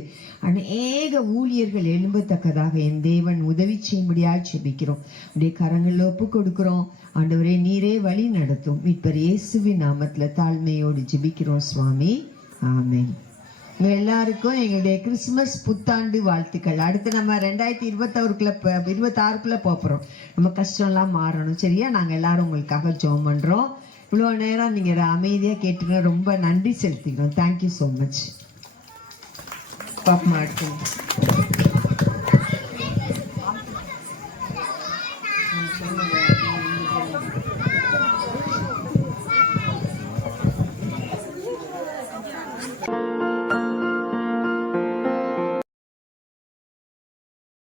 அநேக ஊழியர்கள் எழும்பத்தக்கதாக என் தேவன் உதவி செய்யும்படியாக ஜெபிக்கிறோம். உடைய கரங்களில் ஒப்பு கொடுக்கிறோம். ஆண்டவரே, நீரே வழி நடத்தும். மீட்பர் இயேசுவின் நாமத்துல தாழ்மையோடு ஜெபிக்கிறோம் சுவாமி. ஆமென். உங்க எல்லாருக்கும் எங்களுடைய கிறிஸ்துமஸ் புத்தாண்டு வாழ்த்துக்கள். அடுத்து நம்ம 2026க்குள்ள போகிறோம். நம்ம கஷ்டம்லாம் மாறணும். சரியா? நாங்கள் எல்லாரும் உங்களுக்காக ஜெபம் பண்ணுறோம். இவ்வளோ நேரம் நீங்கள் அமைதியாக கேட்டுங்க. ரொம்ப நன்றி செலுத்திக்கிறோம். Thank you so much. பாப்பா அடுத்து